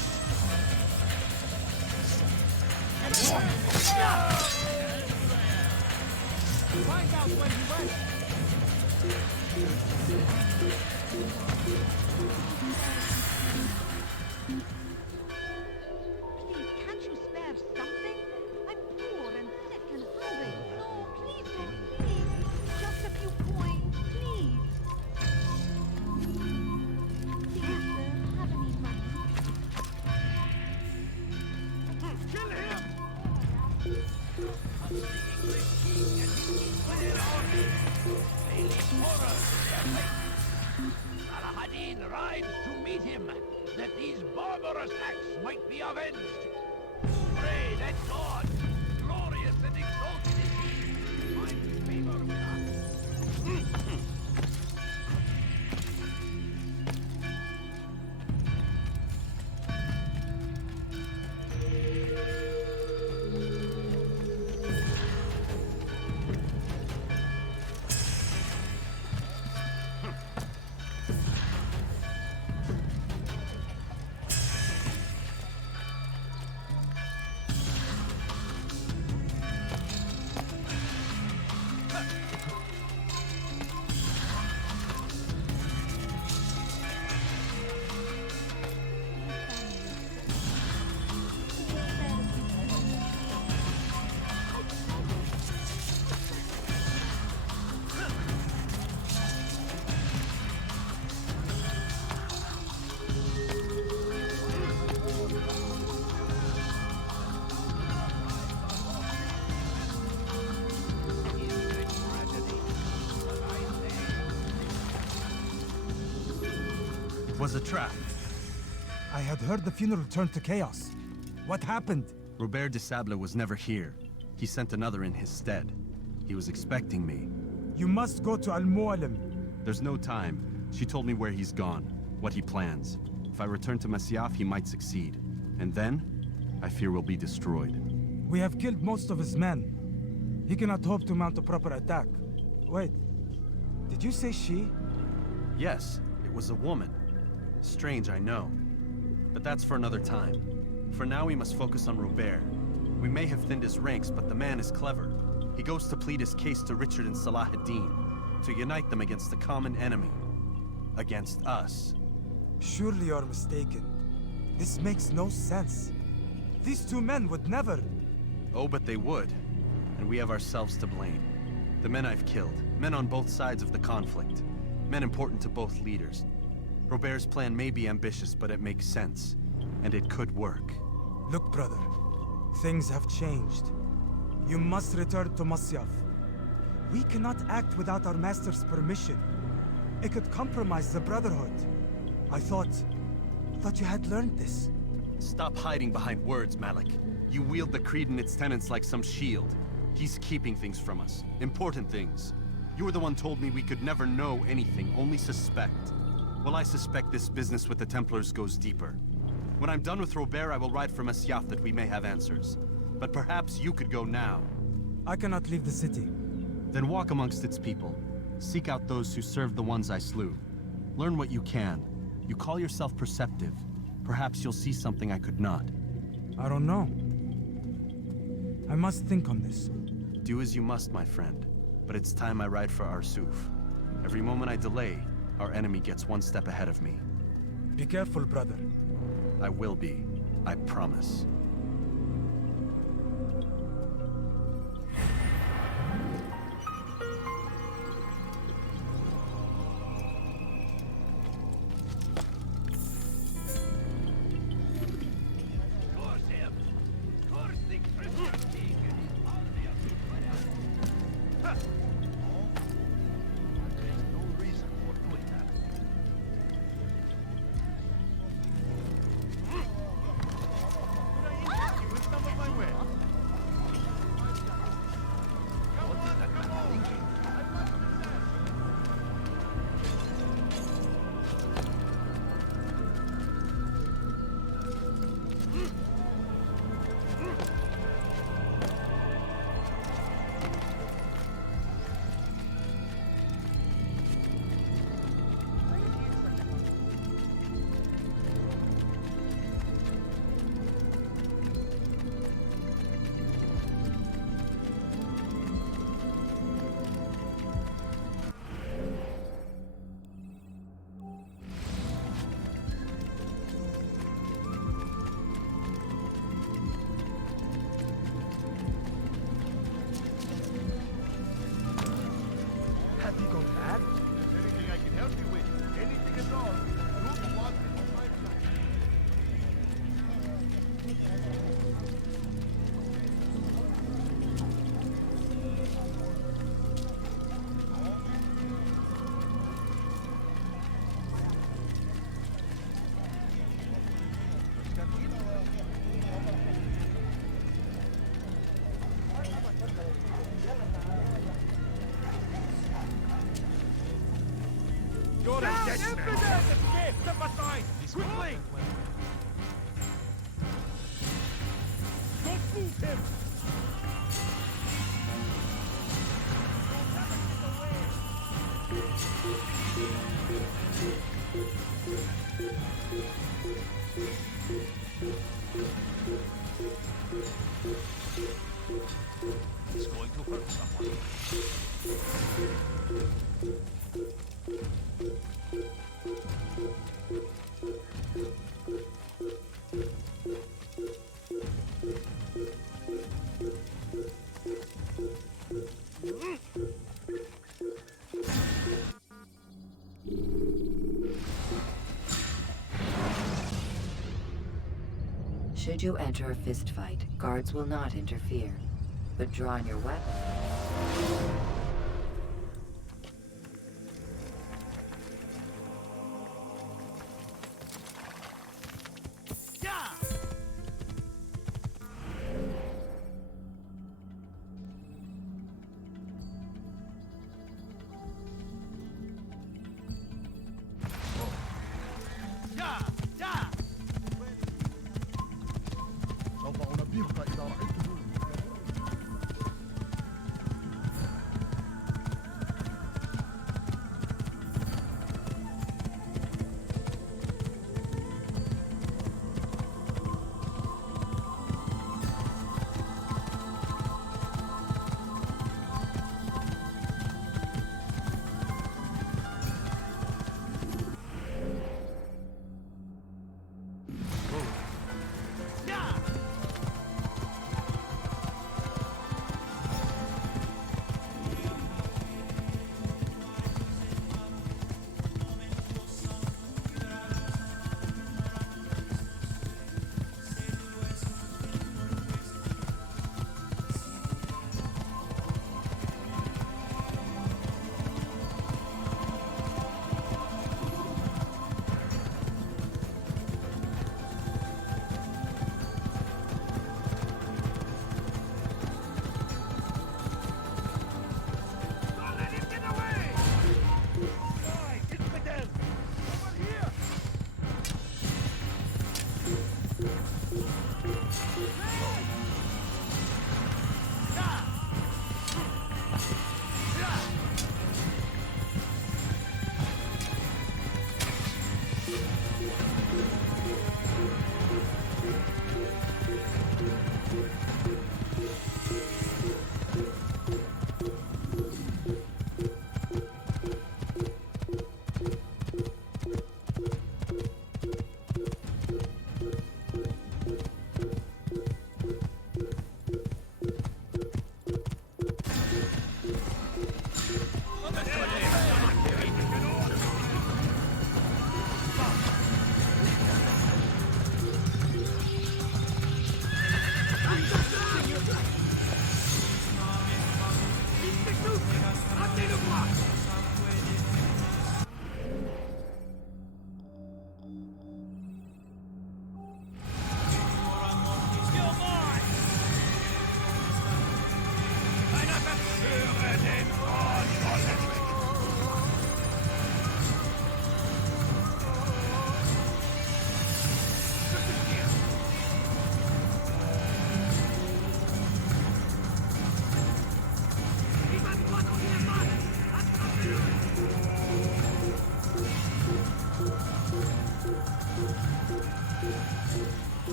Find out where he went! Please, can't you spare something? I'm poor and sick and hungry. No, please don't, please. Just a few coins, please. Do you, sir, have any money? Kill him! Saladin rides to meet him, that these barbarous acts might be avenged. Pray that God, glorious and exalted is he, find favor with us. It was a trap. I had heard the funeral turned to chaos. What happened? Robert de Sable was never here. He sent another in his stead. He was expecting me. You must go to Al-Mu'alim. There's no time. She told me where he's gone, what he plans. If I return to Masyaf, he might succeed. And then, I fear we'll be destroyed. We have killed most of his men. He cannot hope to mount a proper attack. Wait, did you say she? Yes, it was a woman. Strange, I know. But that's for another time. For now, we must focus on Robert. We may have thinned his ranks, but the man is clever. He goes to plead his case to Richard and Salah ad-Din, to unite them against the common enemy. Against us. Surely you're mistaken. This makes no sense. These two men would never... Oh, but they would. And we have ourselves to blame. The men I've killed, men on both sides of the conflict. Men important to both leaders. Robert's plan may be ambitious, but it makes sense. And it could work. Look, brother. Things have changed. You must return to Masyaf. We cannot act without our master's permission. It could compromise the Brotherhood. I thought you had learned this. Stop hiding behind words, Malik. You wield the creed and its tenets like some shield. He's keeping things from us. Important things. You were the one told me we could never know anything, only suspect. Well, I suspect this business with the Templars goes deeper. When I'm done with Robert, I will ride for Masyaf that we may have answers. But perhaps you could go now. I cannot leave the city. Then walk amongst its people. Seek out those who served the ones I slew. Learn what you can. You call yourself perceptive. Perhaps you'll see something I could not. I don't know. I must think on this. Do as you must, my friend. But it's time I ride for Arsuf. Every moment I delay, our enemy gets one step ahead of me. Be careful, brother. I will be. I promise. You're a dead man! Step aside! Quickly! Don't move him! It's going to hurt someone. Should you enter a fistfight, guards will not interfere. But draw on your weapon. سوف أنبهك إذا رأيته.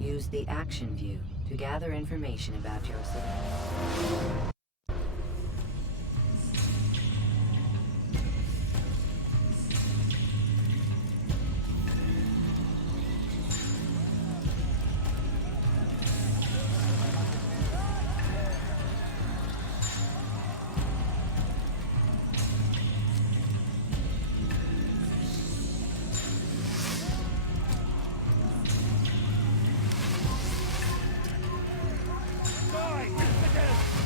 Use the action view to gather information about your city. Die, infidel!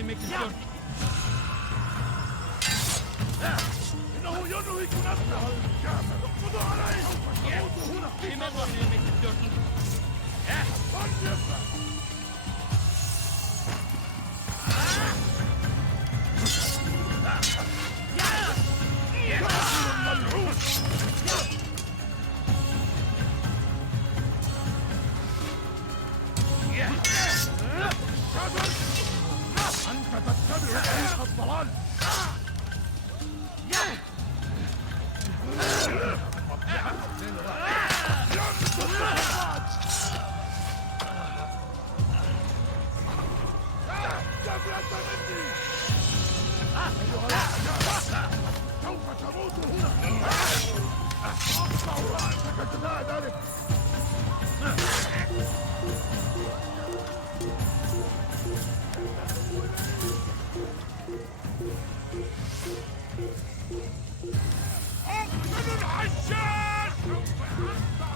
yemek istiyorsun? إنه ينهك نفسه اقبضوا عليه سأموت هنا Kime boyun eğmek istiyorsun? أنت تتبع طريق الضلال سوف تموت هنا أقطع رأسك جزاء ذلك اقتلوا الحشاش سوف أقطع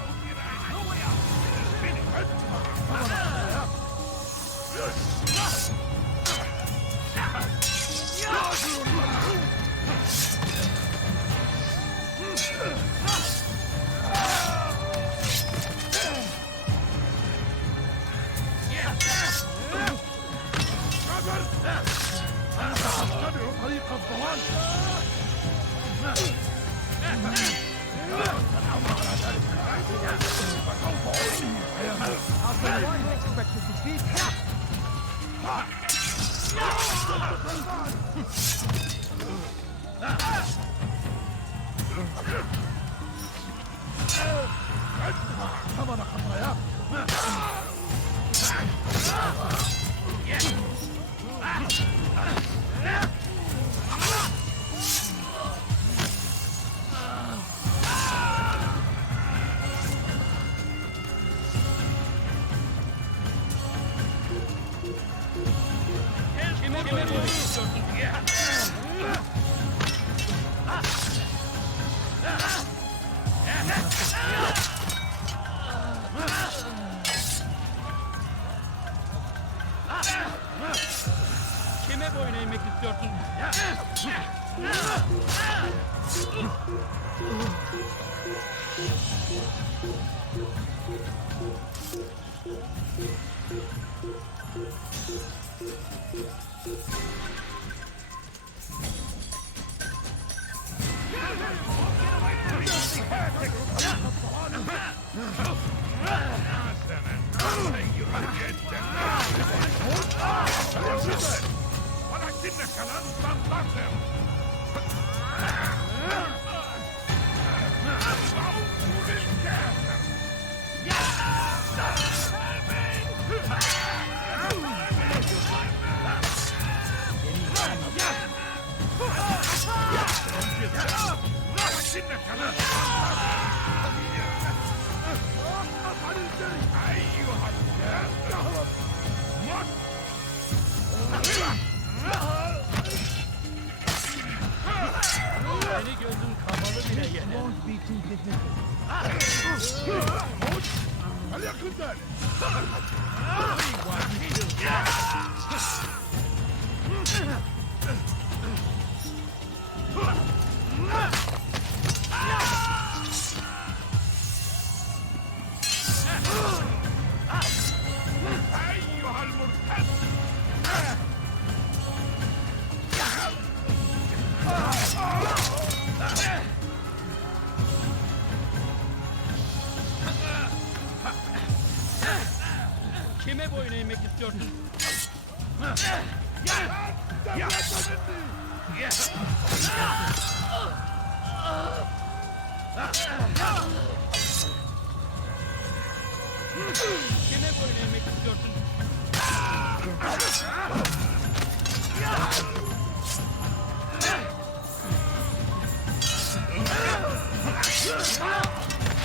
تتبع طريق الضلال ادفع ثمن خطاياك Kime boyun eğmek istiyorsun? Kime boyun eğmek istiyorsun? ولكنك لن تنتصر أعوذ بالكافر ولكنك لن أفعل الجري أيها الكافر مت Seni gözüm kapalı bile yener. فليكن ذلك أيها المرتد Kime boyun eğmek istiyorsun? Kime boyun eğmek istiyorsun?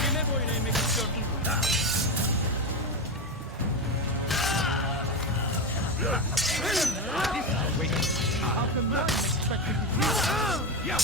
Kime boyun eğmek istiyorsun? How can one expect to defeat?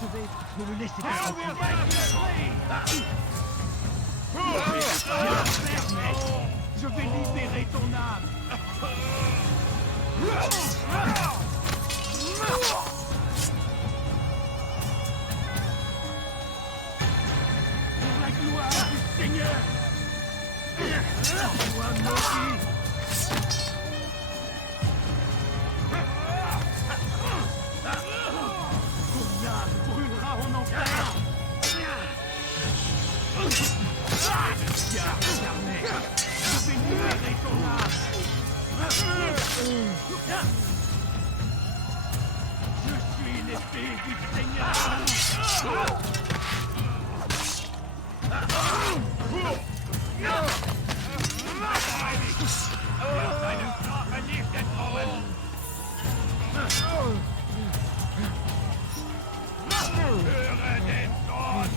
sauver, ne le laissez pas tranquille. Je vais libérer ton âme. Pour la gloire du Seigneur. Sois maudit. Ton âme brûlera en enfer. Incarné, je vais libérer ton âme. Je suis l'épée du Seigneur. Deine Knochen nicht entkommen. Höre den Ton.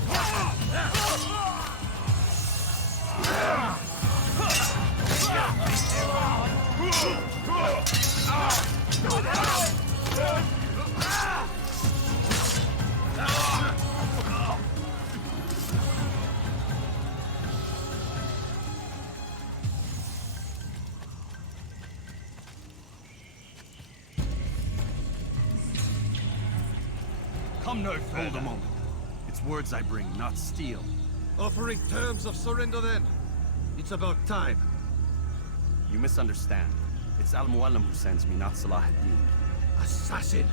Come no further. Hold a moment. It's words I bring, not steel. Offering terms of surrender then? It's about time. You misunderstand. It's Al-Mualim who sends me, not Salah ad-Din. Assassin!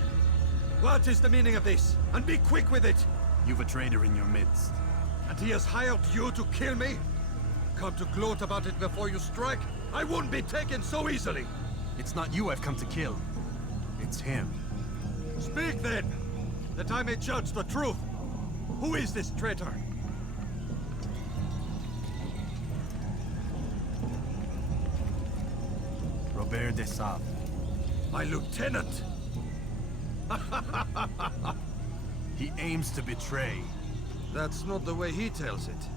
What is the meaning of this? And be quick with it! You've a traitor in your midst. And he has hired you to kill me? Come to gloat about it before you strike? I won't be taken so easily! It's not you I've come to kill. It's him. Speak then, that I may judge the truth. Who is this traitor? Robert de Sable. My lieutenant! He aims to betray. That's not the way he tells it.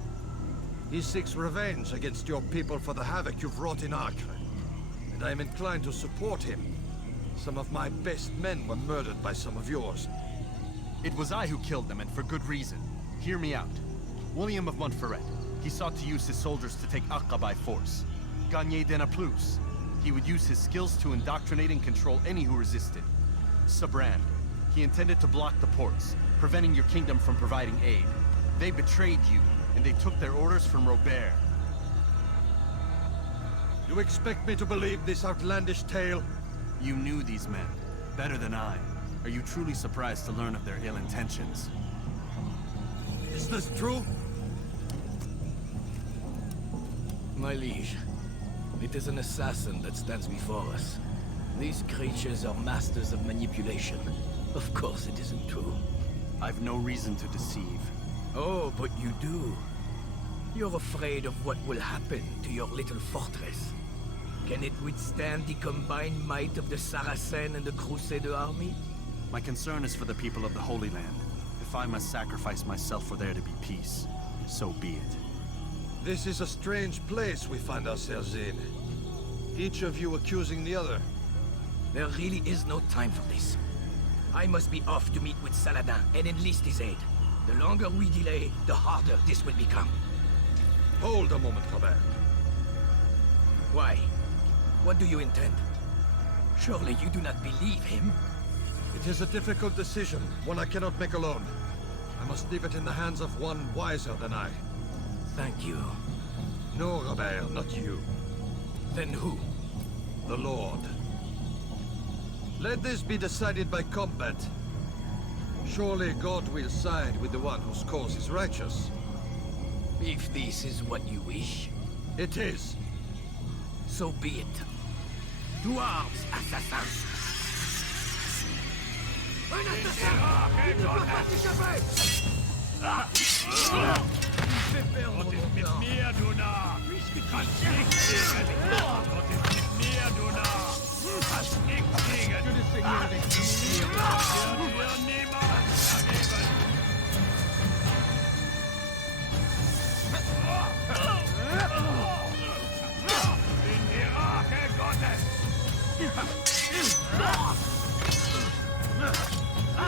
He seeks revenge against your people for the havoc you've wrought in Acre. And I am inclined to support him. Some of my best men were murdered by some of yours. It was I who killed them, and for good reason. Hear me out. William of Montferrat. He sought to use his soldiers to take Acre by force. Gagné de Naplouse. He would use his skills to indoctrinate and control any who resisted. Sabrand. He intended to block the ports, preventing your kingdom from providing aid. They betrayed you, and they took their orders from Robert. You expect me to believe this outlandish tale? You knew these men, better than I. Are you truly surprised to learn of their ill intentions? Is this true? My liege, it is an assassin that stands before us. These creatures are masters of manipulation. Of course it isn't true. I've no reason to deceive. Oh, but you do. You're afraid of what will happen to your little fortress. Can it withstand the combined might of the Saracen and the Crusader army? My concern is for the people of the Holy Land. If I must sacrifice myself for there to be peace, so be it. This is a strange place we find ourselves in. Each of you accusing the other. There really is no time for this. I must be off to meet with Saladin and enlist his aid. The longer we delay, the harder this will become. Hold a moment, Robert. Why? What do you intend? Surely you do not believe him? It is a difficult decision, one I cannot make alone. I must leave it in the hands of one wiser than I. Thank you. No, Robert, not you. Then who? The Lord. Let this be decided by combat. Surely God will side with the one whose cause is righteous. If this is what you wish. It is. So be it. To arms, assassins! Un assassin! Il ne peut pas s'échapper! Tu fais perdre mon temps. Puisque tu es que le Seigneur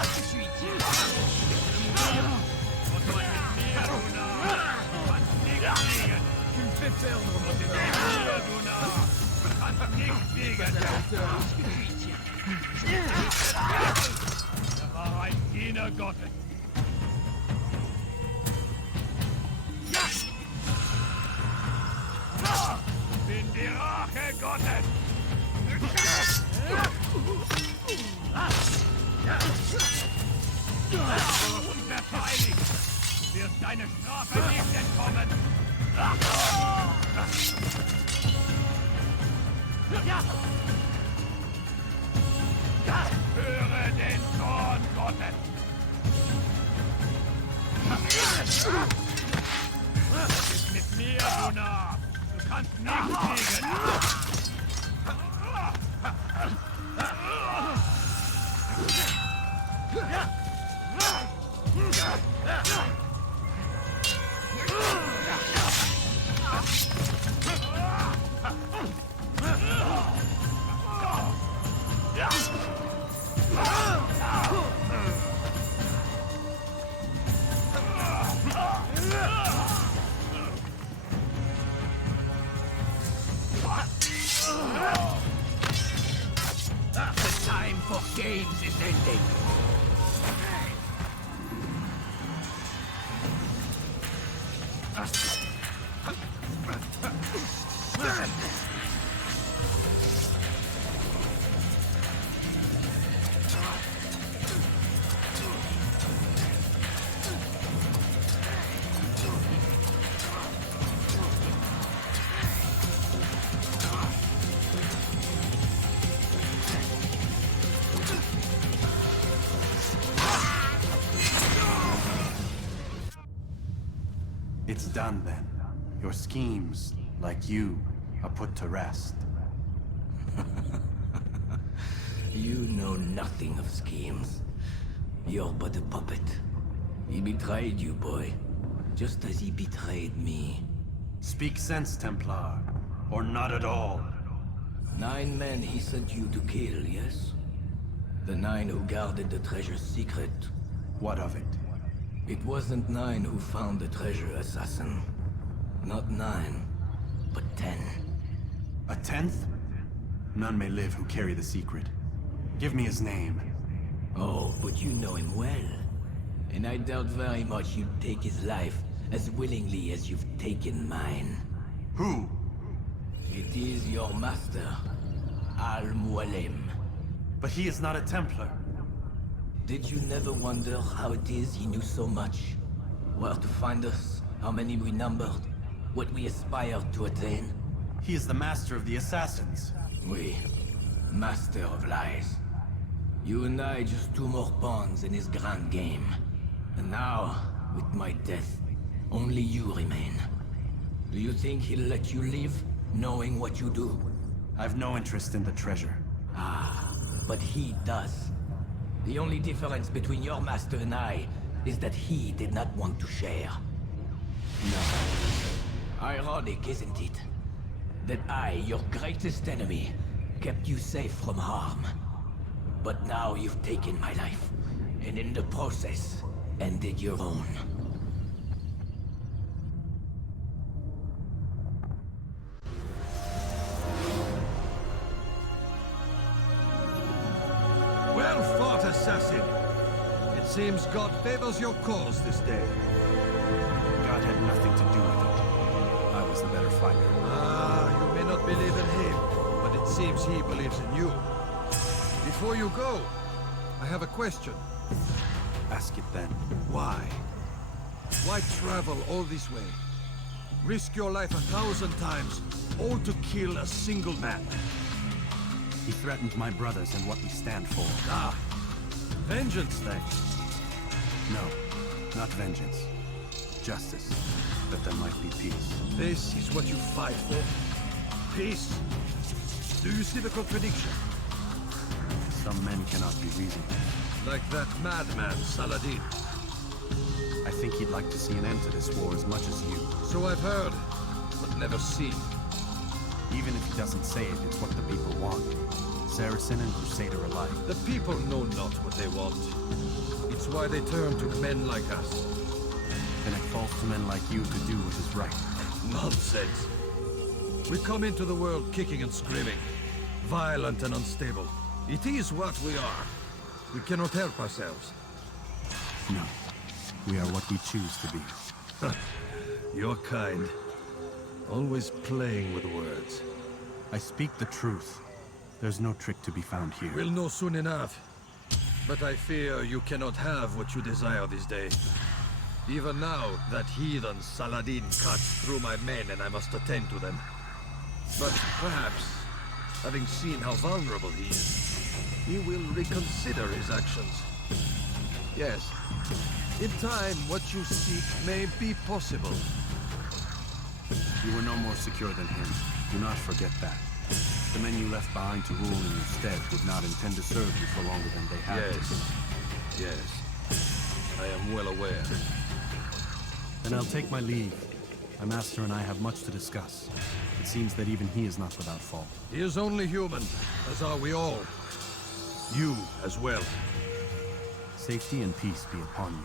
Je suis idiot. war ein Diener Gottes. Bin die Rache Gottes. Unverteidigt. Du wirst deine Strafe nicht entkommen. Höre den Zorn Gottes! Ist mit mir, du Narr! Du kannst nicht fliegen! The time for games is ending. It's done then. Your schemes, like you, are put to rest. You know nothing of schemes. You're but a puppet. He betrayed you, boy. Just as he betrayed me. Speak sense, Templar. Or not at all. 9 men he sent you to kill, yes? The 9 who guarded the treasure's secret. What of it? It wasn't 9 who found the treasure, assassin. Not 9, but 10. A 10th? None may live who carry the secret. Give me his name. Oh, but you know him well. And I doubt very much you'd take his life as willingly as you've taken mine. Who? It is your master, Al-Mualim. But he is not a Templar. Did you never wonder how it is he knew so much? Where to find us, how many we numbered, what we aspired to attain? He is the master of the assassins. Oui, master of lies. You and I just 2 more pawns in his grand game. And now, with my death, only you remain. Do you think he'll let you live, knowing what you do? I've no interest in the treasure. Ah, but he does. The only difference between your master and I is that he did not want to share. No. Ironic, isn't it? That I, your greatest enemy, kept you safe from harm. But now you've taken my life, and in the process, ended your own. Well fought, assassin. It seems God favors your cause this day. God had nothing to do with it. I was the better fighter. Ah, you may not believe in him, but it seems he believes in you. Before you go, I have a question. Ask it then. Why? Why travel all this way? Risk your life 1,000 times, all to kill a single man. He threatened my brothers and what we stand for. Ah, vengeance then. No, not vengeance. Justice, that there might be peace. This is what you fight for? Peace? Do you see the contradiction? Some men cannot be reasoned. Like that madman, Saladin. I think he'd like to see an end to this war as much as you. So I've heard, but never seen. Even if he doesn't say it, it's what the people want. Saracen and Crusader alike. The people know not what they want. It's why they turn to men like us. Then it falls to men like you to do what is right. Nonsense. We come into the world kicking and screaming. Violent and unstable. It is what we are. We cannot help ourselves. No. We are what we choose to be. Your kind. Always playing with words. I speak the truth. There's no trick to be found here. We'll know soon enough. But I fear you cannot have what you desire this day. Even now, that heathen Saladin cuts through my men and I must attend to them. But perhaps, having seen how vulnerable he is, he will reconsider his actions. Yes, in time, what you seek may be possible. You were no more secure than him. Do not forget that. The men you left behind to rule in your stead would not intend to serve you for longer than they have to. Yes. I am well aware. Then I'll take my leave. My master and I have much to discuss. It seems that even he is not without fault. He is only human, as are we all. You as well. Safety and peace be upon you.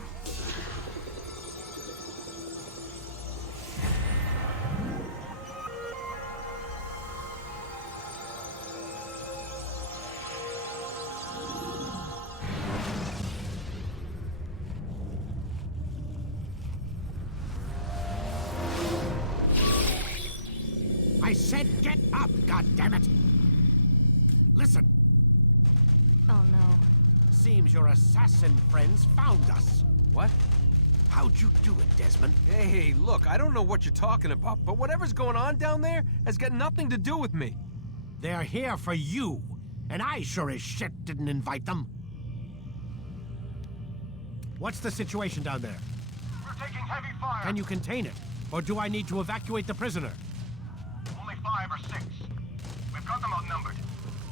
I said get up, goddammit! Listen. Oh no. Seems your assassin friends found us. What? How'd you do it, Desmond? Hey, look, I don't know what you're talking about, but whatever's going on down there has got nothing to do with me. They're here for you, and I sure as shit didn't invite them. What's the situation down there? We're taking heavy fire. Can you contain it? Or do I need to evacuate the prisoner? Only 5 or 6. We've got them outnumbered.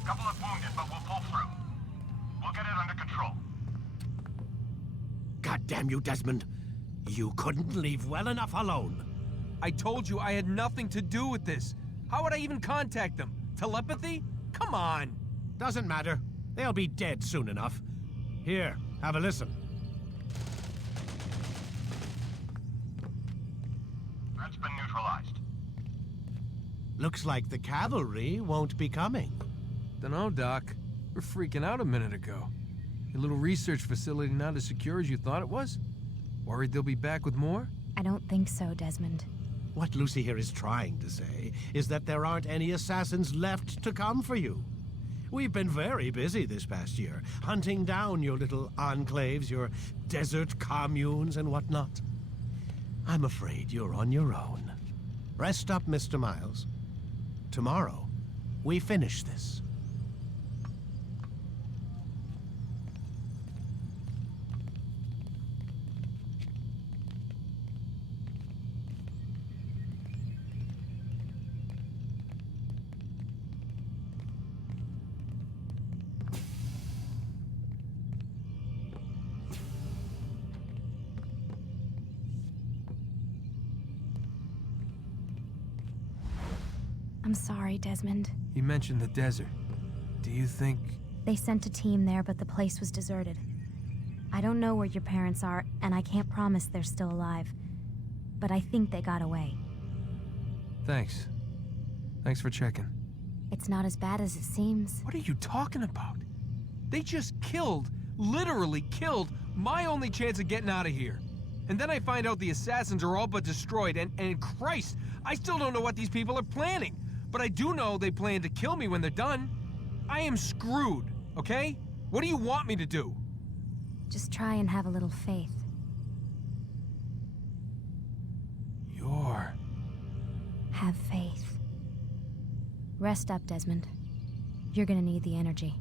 Couple of wounded, but we'll pull through. We'll get it under control. God damn you, Desmond. You couldn't leave well enough alone. I told you I had nothing to do with this. How would I even contact them? Telepathy? Come on. Doesn't matter. They'll be dead soon enough. Here, have a listen. That's been neutralized. Looks like the cavalry won't be coming. Dunno, Doc. We're freaking out a minute ago. Your little research facility not as secure as you thought it was? Worried they'll be back with more? I don't think so, Desmond. What Lucy here is trying to say is that there aren't any assassins left to come for you. We've been very busy this past year, hunting down your little enclaves, your desert communes and whatnot. I'm afraid you're on your own. Rest up, Mr. Miles. Tomorrow, we finish this. I'm sorry, Desmond. You mentioned the desert. Do you think... They sent a team there, but the place was deserted. I don't know where your parents are, and I can't promise they're still alive. But I think they got away. Thanks. Thanks for checking. It's not as bad as it seems. What are you talking about? They just killed, literally killed, my only chance of getting out of here. And then I find out the assassins are all but destroyed, and Christ, I still don't know what these people are planning. But I do know they plan to kill me when they're done. I am screwed, okay? What do you want me to do? Just try and have a little faith. Have faith. Rest up, Desmond. You're gonna need the energy.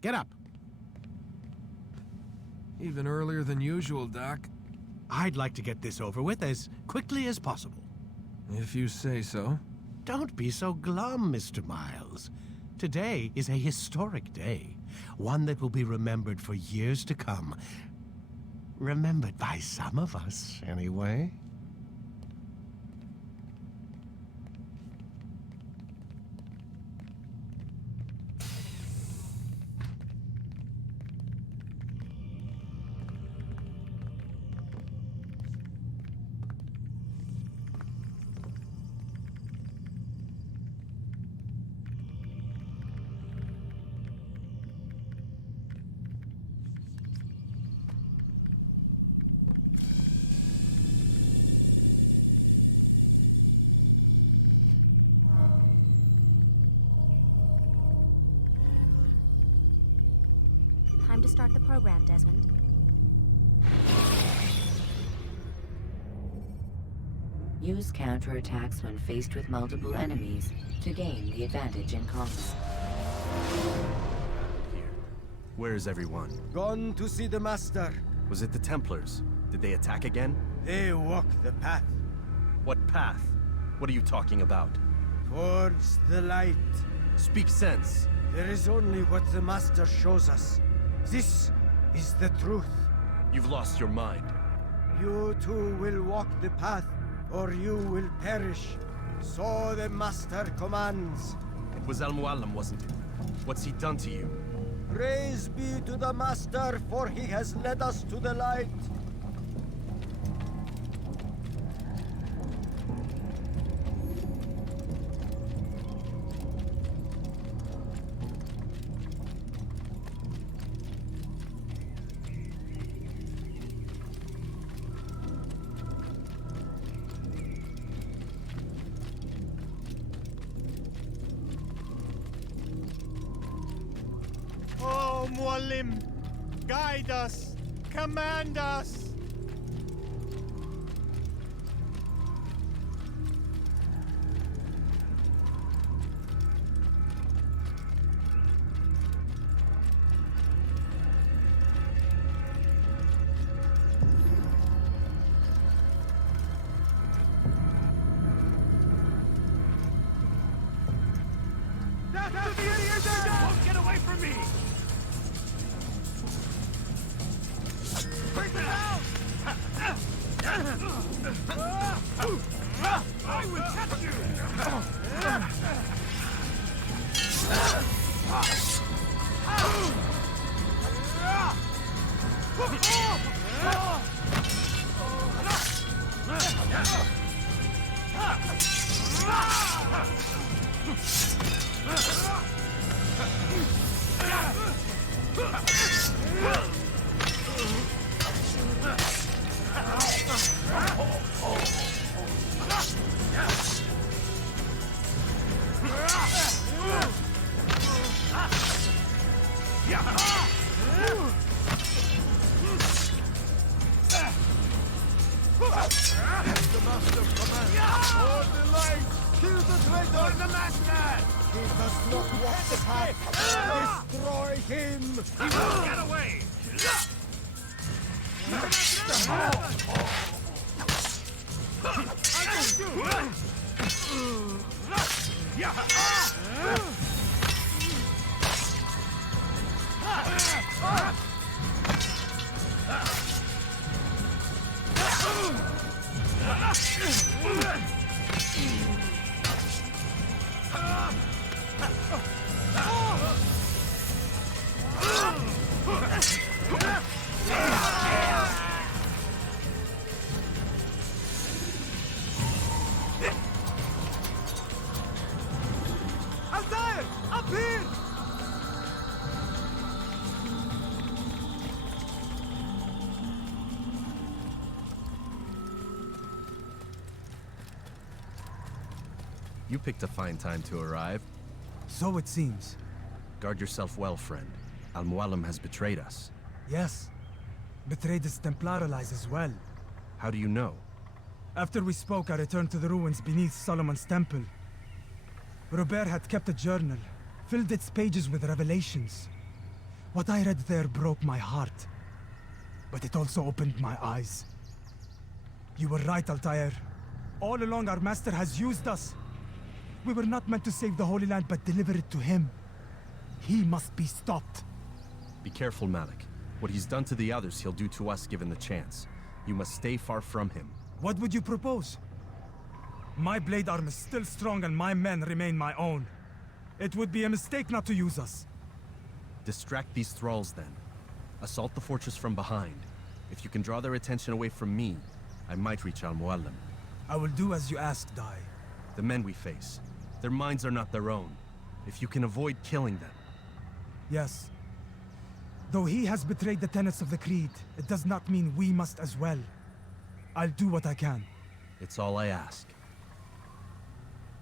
Get up. Even earlier than usual, Doc. I'd like to get this over with as quickly as possible. If you say so. Don't be so glum, Mr. Miles. Today is a historic day. One that will be remembered for years to come. Remembered by some of us, anyway. Time to start the program, Desmond. Use counterattacks when faced with multiple enemies to gain the advantage in combat. Where is everyone? Gone to see the Master. Was it the Templars? Did they attack again? They walk the path. What path? What are you talking about? Towards the light. Speak sense. There is only what the Master shows us. This is the truth. You've lost your mind. You too will walk the path, or you will perish. So the Master commands. It was Al-Mualim, wasn't it? What's he done to you? Praise be to the Master, for he has led us to the light. Oh, Mualim, guide us, command us. Don't get away from me! Bring them out! I will catch you! The Master commands. Hold the light. Kill the traitor. Hold the Master! He does not walk the path. Destroy him. He won't get away! Altair, up here! You picked a fine time to arrive. So it seems. Guard yourself well, friend. Al-Mualim has betrayed us. Yes. Betrayed his Templar allies as well. How do you know? After we spoke, I returned to the ruins beneath Solomon's temple. Robert had kept a journal, filled its pages with revelations. What I read there broke my heart. But it also opened my eyes. You were right, Altair. All along our master has used us. We were not meant to save the Holy Land, but deliver it to him. He must be stopped. Be careful, Malik. What he's done to the others, he'll do to us given the chance. You must stay far from him. What would you propose? My blade arm is still strong and my men remain my own. It would be a mistake not to use us. Distract these thralls, then. Assault the fortress from behind. If you can draw their attention away from me, I might reach Al-Mualim. I will do as you ask, Dai. The men we face, their minds are not their own. If you can avoid killing them. Yes. Though he has betrayed the tenets of the Creed, it does not mean we must as well. I'll do what I can. It's all I ask.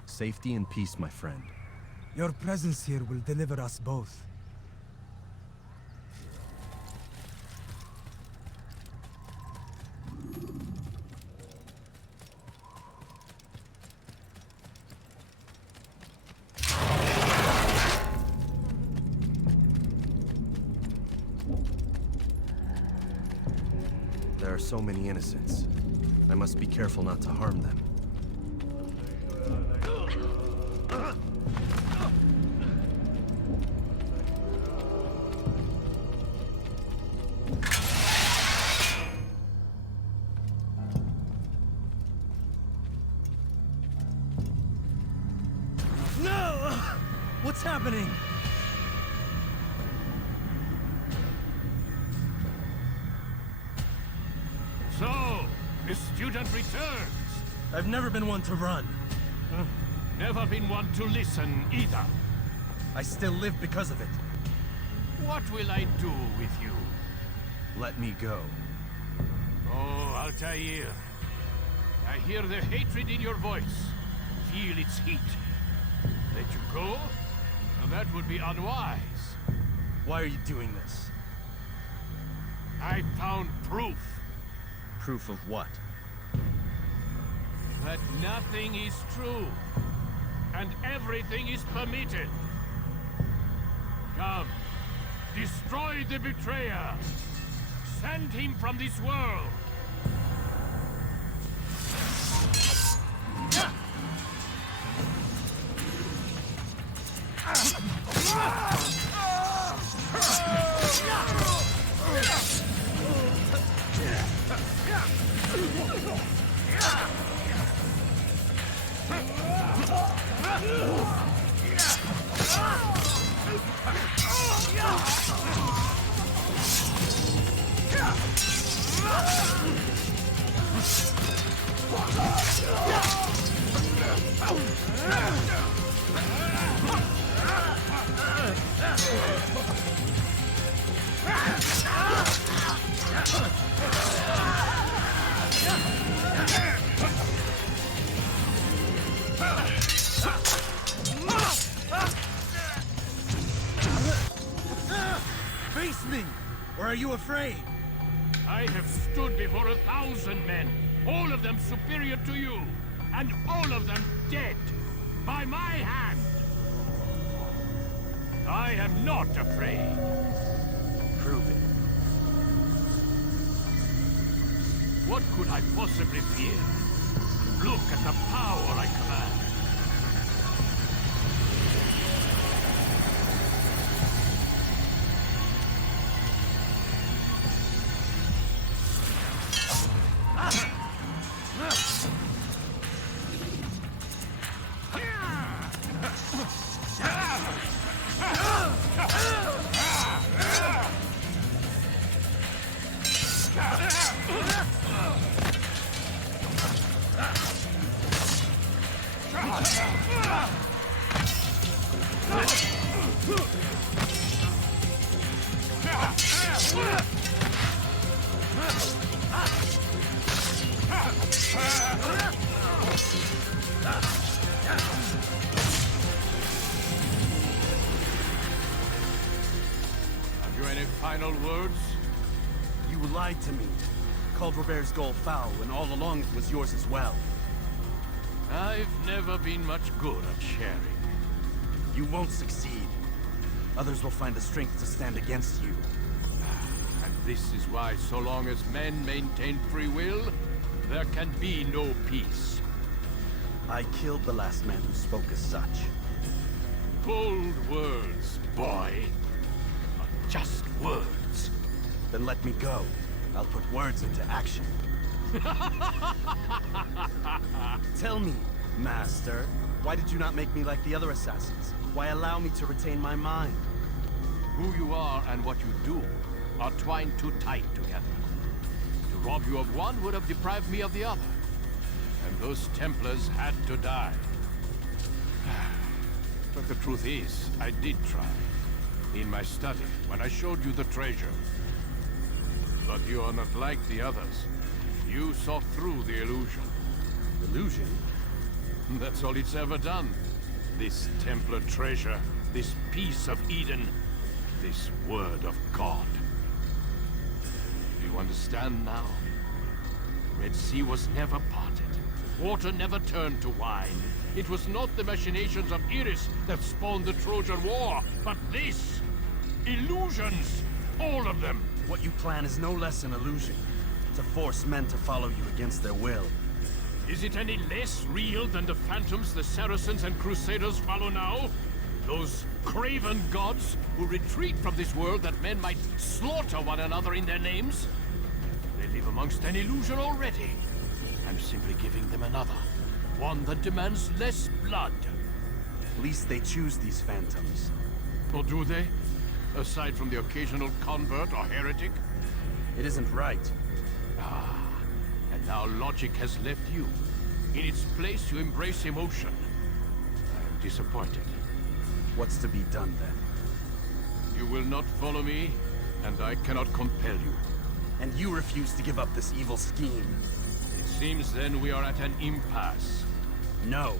Safety and peace, my friend. Your presence here will deliver us both. There are so many innocents. I must be careful not to harm them. No! What's happening? So, the student returns. I've never been one to run. Never been one to listen either. I still live because of it. What will I do with you? Let me go. Oh, Altair. I hear the hatred in your voice. Feel its heat. Let you go? Now that would be unwise. Why are you doing this? I found proof. Proof of what? That nothing is true. And everything is permitted. Come. Destroy the betrayer. Send him from this world. Face me! Or are you afraid? I have stood before 1,000 men, all of them superior to you, and all of them dead, by my hand. I am not afraid. Prove it. What could I possibly fear? Look at the power I command. Have you any final words? You lied to me. Called Robert's goal foul when all along it was yours as well. I've never been much good at sharing. You won't succeed. Others will find the strength to stand against you. And this is why, so long as men maintain free will, there can be no peace. I killed the last man who spoke as such. Bold words, boy. But just words. Then let me go. I'll put words into action. Tell me, Master, why did you not make me like the other assassins? Why allow me to retain my mind? Who you are and what you do are twined too tight together. To rob you of one would have deprived me of the other. And those Templars had to die. But the truth is, I did try. In my study, when I showed you the treasure. But you are not like the others. You saw through the illusion. Illusion? That's all it's ever done. This Templar treasure, this piece of Eden, this word of God. Do you understand now? The Red Sea was never parted. Water never turned to wine. It was not the machinations of Iris that spawned the Trojan War, but this! Illusions! All of them! What you plan is no less an illusion. To force men to follow you against their will. Is it any less real than the phantoms the Saracens and Crusaders follow now? Those craven gods who retreat from this world that men might slaughter one another in their names? They live amongst an illusion already. I'm simply giving them another. One that demands less blood. At least they choose these phantoms. Or do they? Aside from the occasional convert or heretic? It isn't right. Ah, and now logic has left you. In its place, you embrace emotion. I'm disappointed. What's to be done then? You will not follow me, and I cannot compel you. And you refuse to give up this evil scheme. It seems then we are at an impasse. No,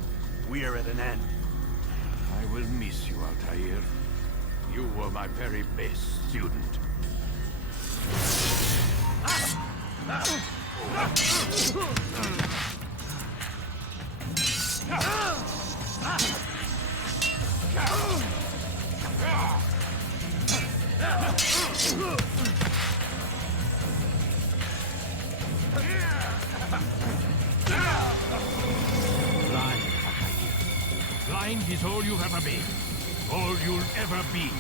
we are at an end. I will miss you, Altair. You were my very best student. Blind is all you've ever been. All you'll ever be.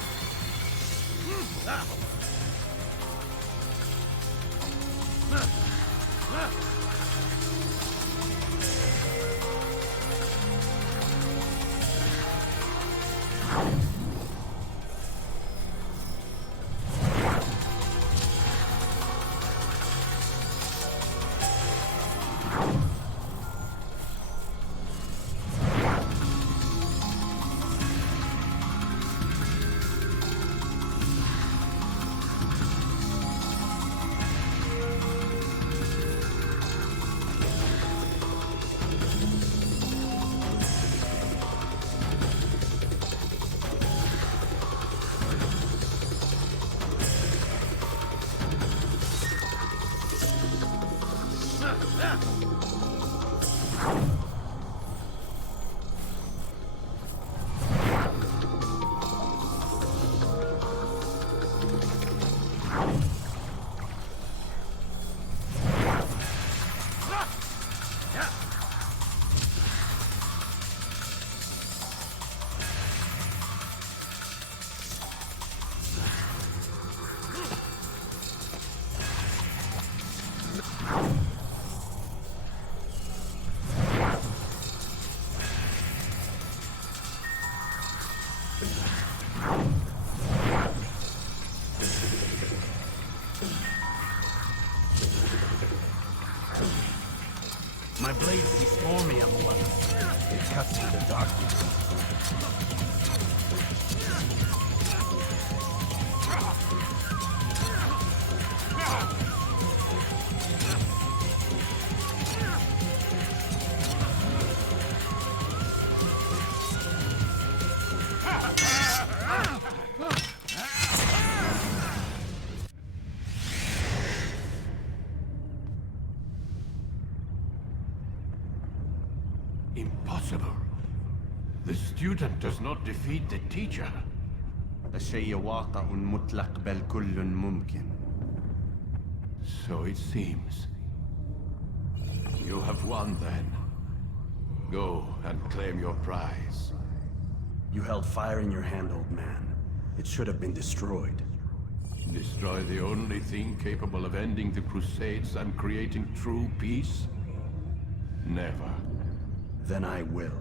My blade sees for me on the one. It cuts through the darkness. Impossible. The student does not defeat the teacher. الشيء واقع مطلق بل كل ممكن. So it seems. You have won then. Go and claim your prize. You held fire in your hand, old man. It should have been destroyed. Destroy the only thing capable of ending the Crusades and creating true peace? Never. Then I will.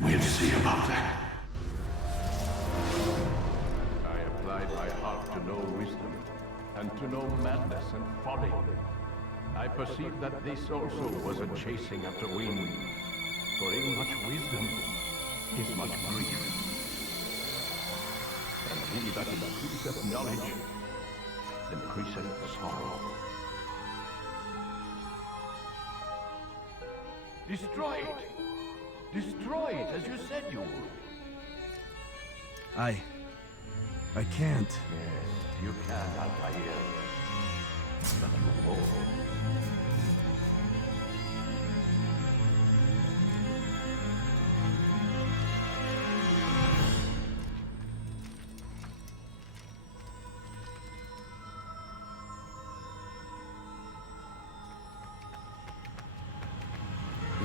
We'll see about that. I applied my heart to know wisdom, and to know madness and folly. I perceived that this also was a chasing after wind, for in much wisdom is much grief. And he that increaseth knowledge increaseth sorrow. Destroy it! Destroy it, as you said you would. I can't. Yes, you can, Altair. But you won't.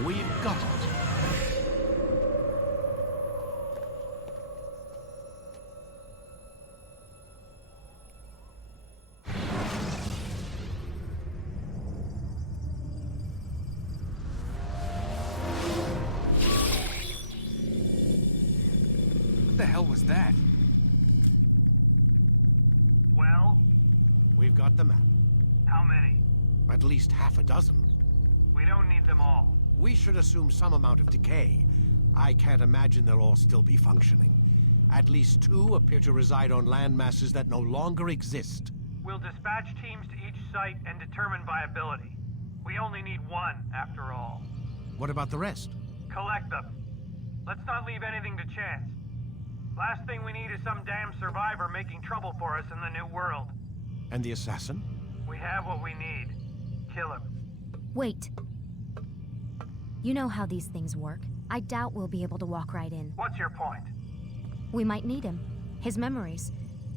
We've got it. What the hell was that? Well? We've got the map. How many? At least half a dozen. We don't need them all. We should assume some amount of decay. I can't imagine they'll all still be functioning. At least 2 appear to reside on land masses that no longer exist. We'll dispatch teams to each site and determine viability. We only need 1, after all. What about the rest? Collect them. Let's not leave anything to chance. Last thing we need is some damn survivor making trouble for us in the new world. And the assassin? We have what we need. Kill him. Wait. You know how these things work. I doubt we'll be able to walk right in. What's your point? We might need him. His memories.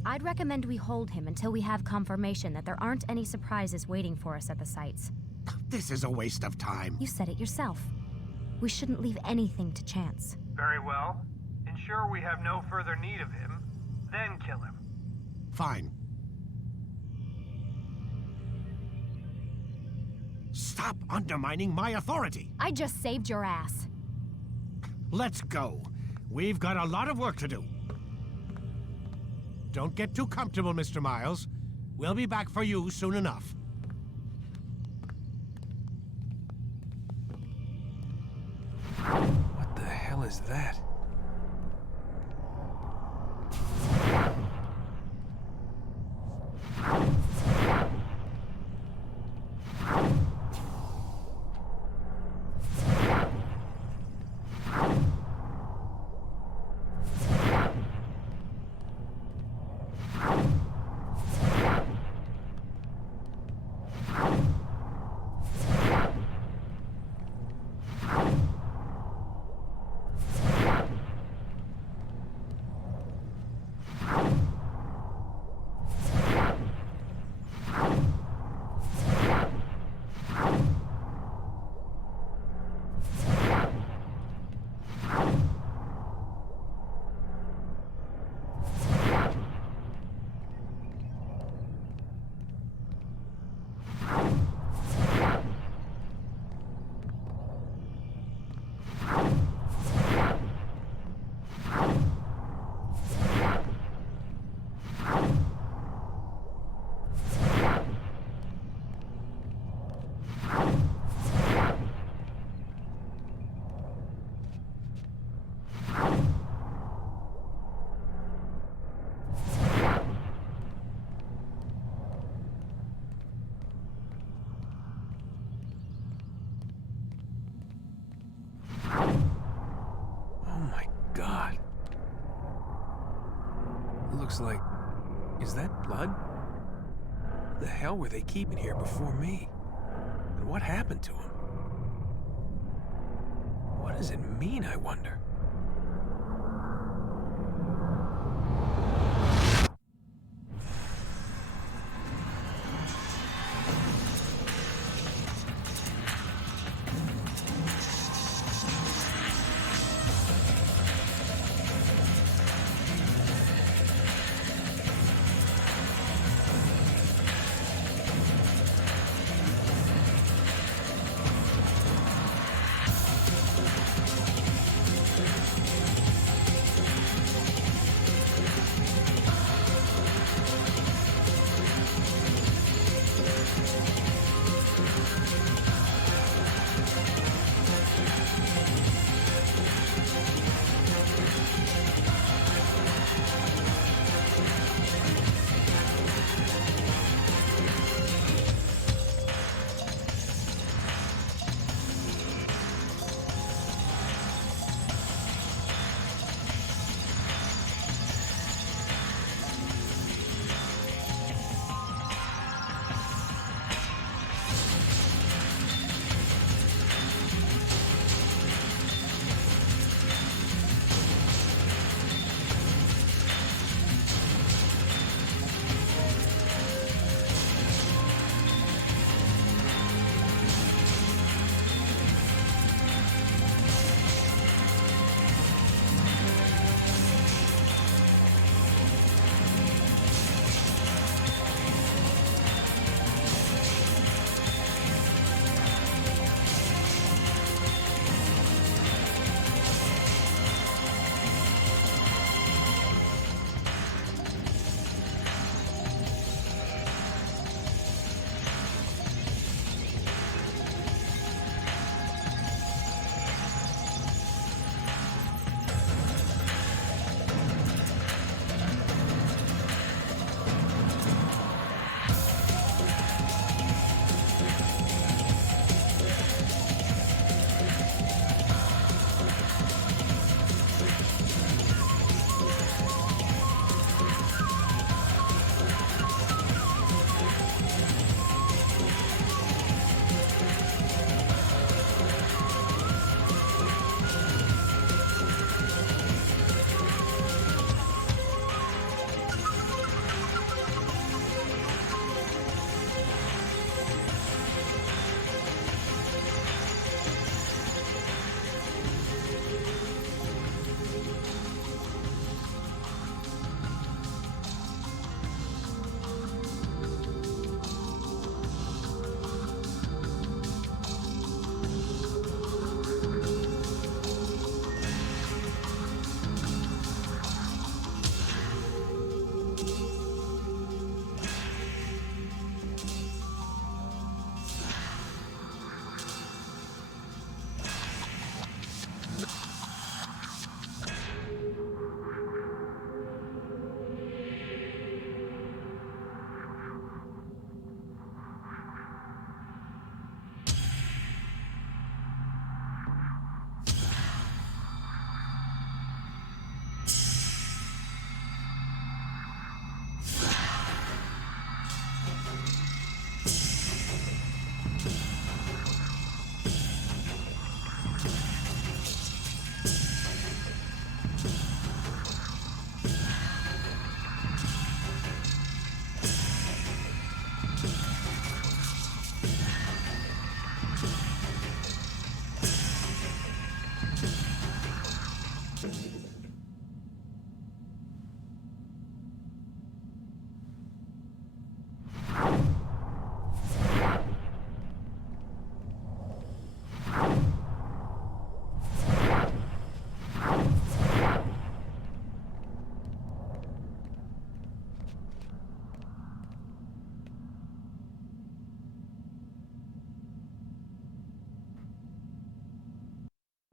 I'd recommend we hold him until we have confirmation that there aren't any surprises waiting for us at the sites. This is a waste of time. You said it yourself. We shouldn't leave anything to chance. Very well. Ensure we have no further need of him, then kill him. Fine. Stop undermining my authority! I just saved your ass. Let's go. We've got a lot of work to do. Don't get too comfortable, Mr. Miles. We'll be back for you soon enough. What the hell is that? Looks like... Is that blood? The hell were they keeping here before me? And what happened to him? What does it mean, I wonder?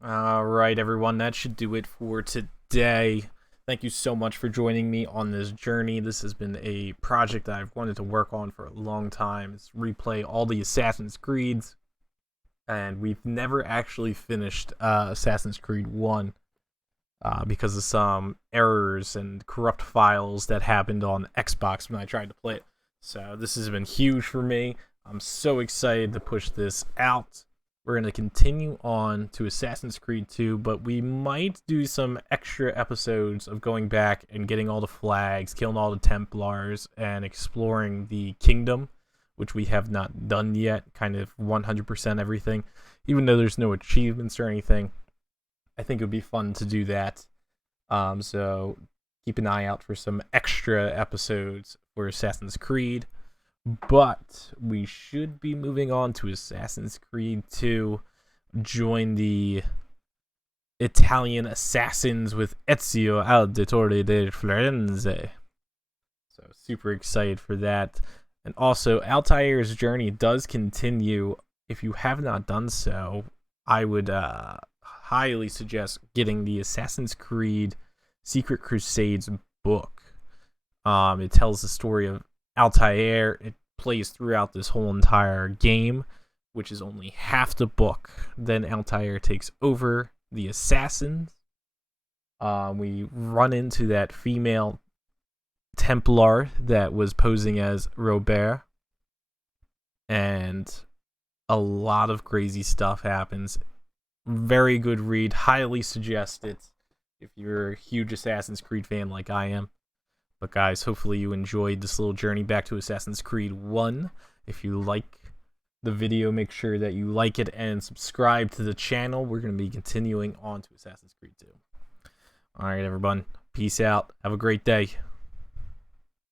Alright, everyone, that should do it for today. Thank you so much for joining me on this journey. This has been a project that I've wanted to work on for a long time. It's replay all the Assassin's Creeds. And we've never actually finished Assassin's Creed 1 because of some errors and corrupt files that happened on Xbox when I tried to play it. So this has been huge for me. I'm so excited to push this out. We're going to continue on to Assassin's Creed 2, but we might do some extra episodes of going back and getting all the flags, killing all the Templars, and exploring the kingdom, which we have not done yet, kind of 100% everything. Even though there's no achievements or anything, I think it would be fun to do that. So keep an eye out for some extra episodes for Assassin's Creed. But we should be moving on to Assassin's Creed 2. Join the Italian assassins with Ezio Auditore de Firenze. So super excited for that. And also, Altair's journey does continue. If you have not done so, I would highly suggest getting the Assassin's Creed Secret Crusades book. It tells the story of Altair. It plays throughout this whole entire game, which is only half the book. Then Altair takes over the assassins. We run into that female Templar that was posing as Robert, and a lot of crazy stuff happens. Very good read. Highly suggest it if you're a huge Assassin's Creed fan like I am. But guys, hopefully you enjoyed this little journey back to Assassin's Creed 1. If you like the video, make sure that you like it and subscribe to the channel. We're going to be continuing on to Assassin's Creed 2. Alright, everyone. Peace out. Have a great day.